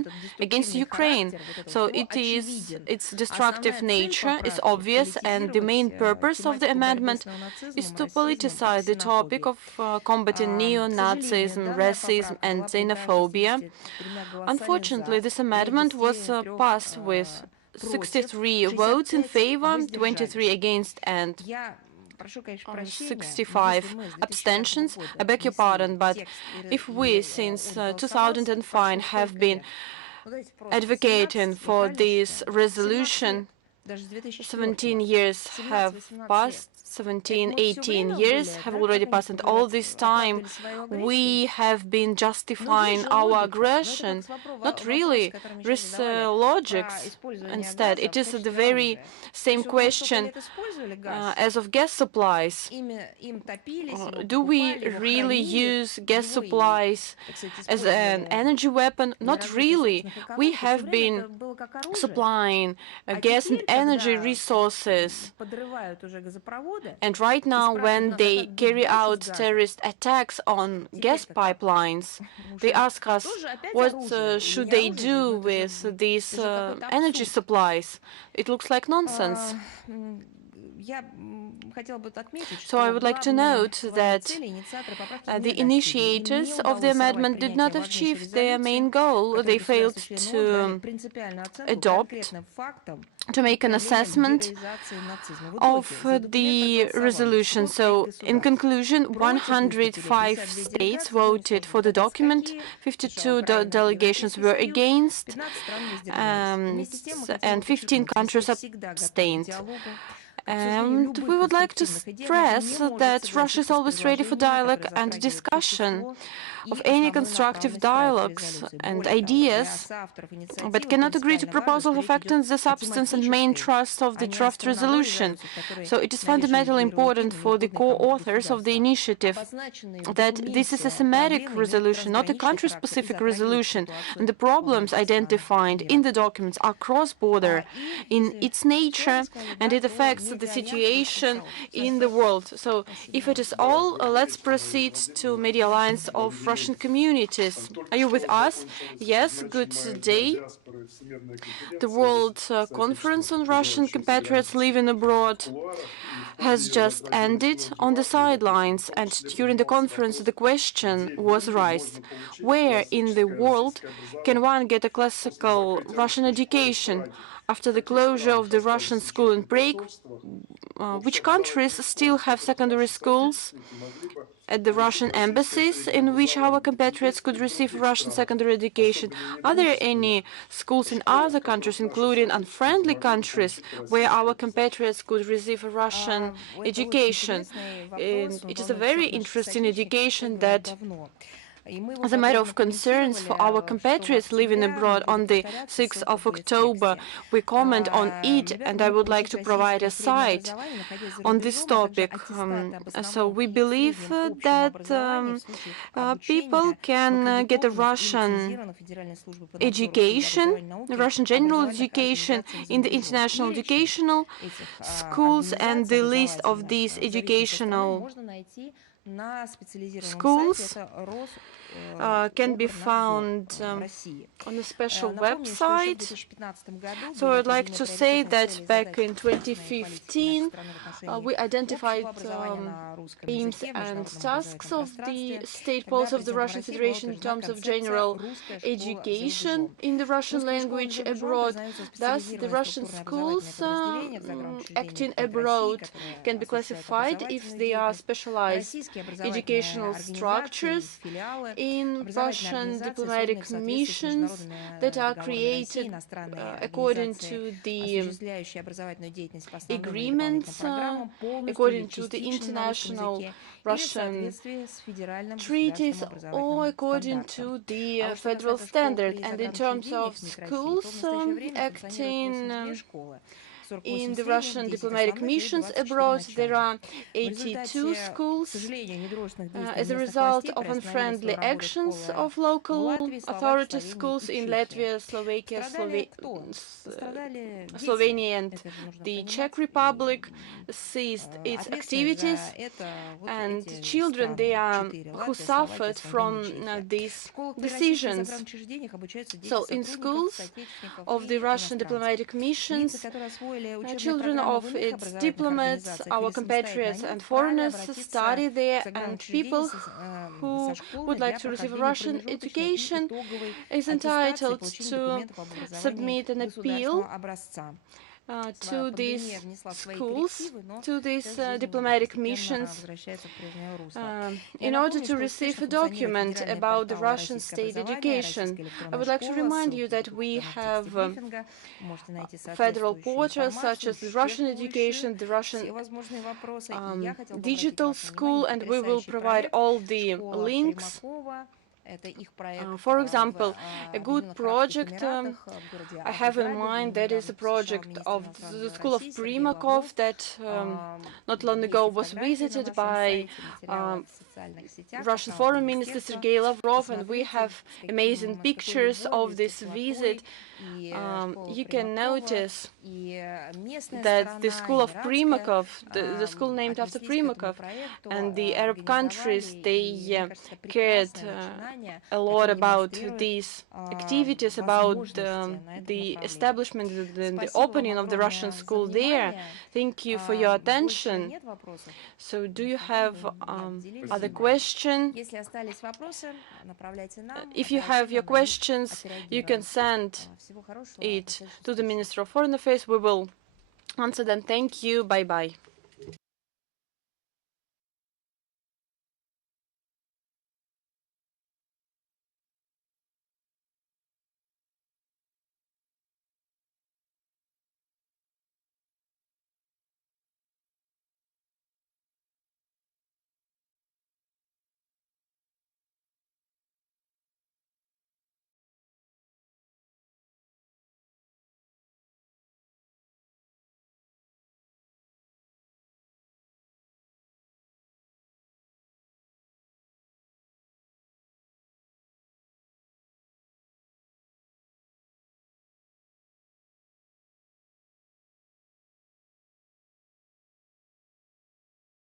against Ukraine. So its destructive nature is obvious, and the main purpose of the amendment is to politicize the topic of combating neo-Nazism, racism, and xenophobia. Unfortunately, this amendment was passed with 63 votes in favor, 23 against, and 65 abstentions. I beg your pardon, but if we, since 2005, have been advocating for this resolution, 17 years have passed, 17, 18 years have already passed, and all this time we have been justifying our aggression. Not really. There is logics instead. It is the very same question as of gas supplies. Do we really use gas supplies as an energy weapon? Not really. We have been supplying gas and energy resources. And right now, when they carry out terrorist attacks on gas pipelines, they ask us what should they do with these energy supplies. It looks like nonsense. So I would like to note that the initiators of the amendment did not achieve their main goal. They failed to make an assessment of the resolution. So, in conclusion, 105 states voted for the document, 52 delegations were against, and 15 countries abstained. And we would like to stress that Russia is always ready for dialogue and discussion of any constructive dialogues and ideas, but cannot agree to proposals affecting the substance and main thrust of the draft resolution. So it is fundamentally important for the co-authors of the initiative that this is a thematic resolution, not a country-specific resolution, and the problems identified in the documents are cross-border in its nature, and it affects the situation in the world. So if it is all, let's proceed to Media Alliance of Russian Communities. Are you with us? Yes, good day. The World Conference on Russian Compatriots Living Abroad has just ended on the sidelines, and during the conference the question was raised: where in the world can one get a classical Russian education? After the closure of the Russian school in Prague, which countries still have secondary schools at the Russian embassies in which our compatriots could receive Russian secondary education? Are there any schools in other countries, including unfriendly countries, where our compatriots could receive a Russian education? It is a very interesting education that, as a matter of concerns for our compatriots living abroad, on the 6th of October, we comment on it, and I would like to provide a site on this topic. So we believe that people can get a Russian education, Russian general education in the international educational schools, and the list of these educational schools can be found on a special website. So I'd like to say that back in 2015, we identified aims and tasks of the state policy of the Russian Federation in terms of general education in the Russian language abroad. Thus, the Russian schools acting abroad can be classified if they are specialized educational structures in Russian diplomatic missions that are created according to the agreements, according to the international Russian treaties, or according to the federal standard. And in terms of schools acting in the Russian diplomatic missions abroad, there are 82 schools. As a result of unfriendly actions of local authority, schools in Latvia, Slovakia, Slovenia and the Czech Republic ceased its activities, and children who suffered from these decisions. So in schools of the Russian diplomatic missions, children of its diplomats, our compatriots and foreigners study there, and people who would like to receive a Russian education is entitled to submit an appeal to these schools, to these diplomatic missions, in order to receive a document about the Russian state education. I would like to remind you that we have federal portals such as the Russian education, the Russian digital school, and we will provide all the links. For example, a good project I have in mind, that is a project of the school of Primakov that not long ago was visited by Russian Foreign Minister Sergei Lavrov, and we have amazing pictures of this visit. You can notice that the school of Primakov, the school named after Primakov, and the Arab countries, they cared a lot about these activities, about the establishment, the opening of the Russian school there. Thank you for your attention. So do you have other questions? If you have your questions, you can send it to the Minister of Foreign Affairs. We will answer them. Thank you. Bye-bye.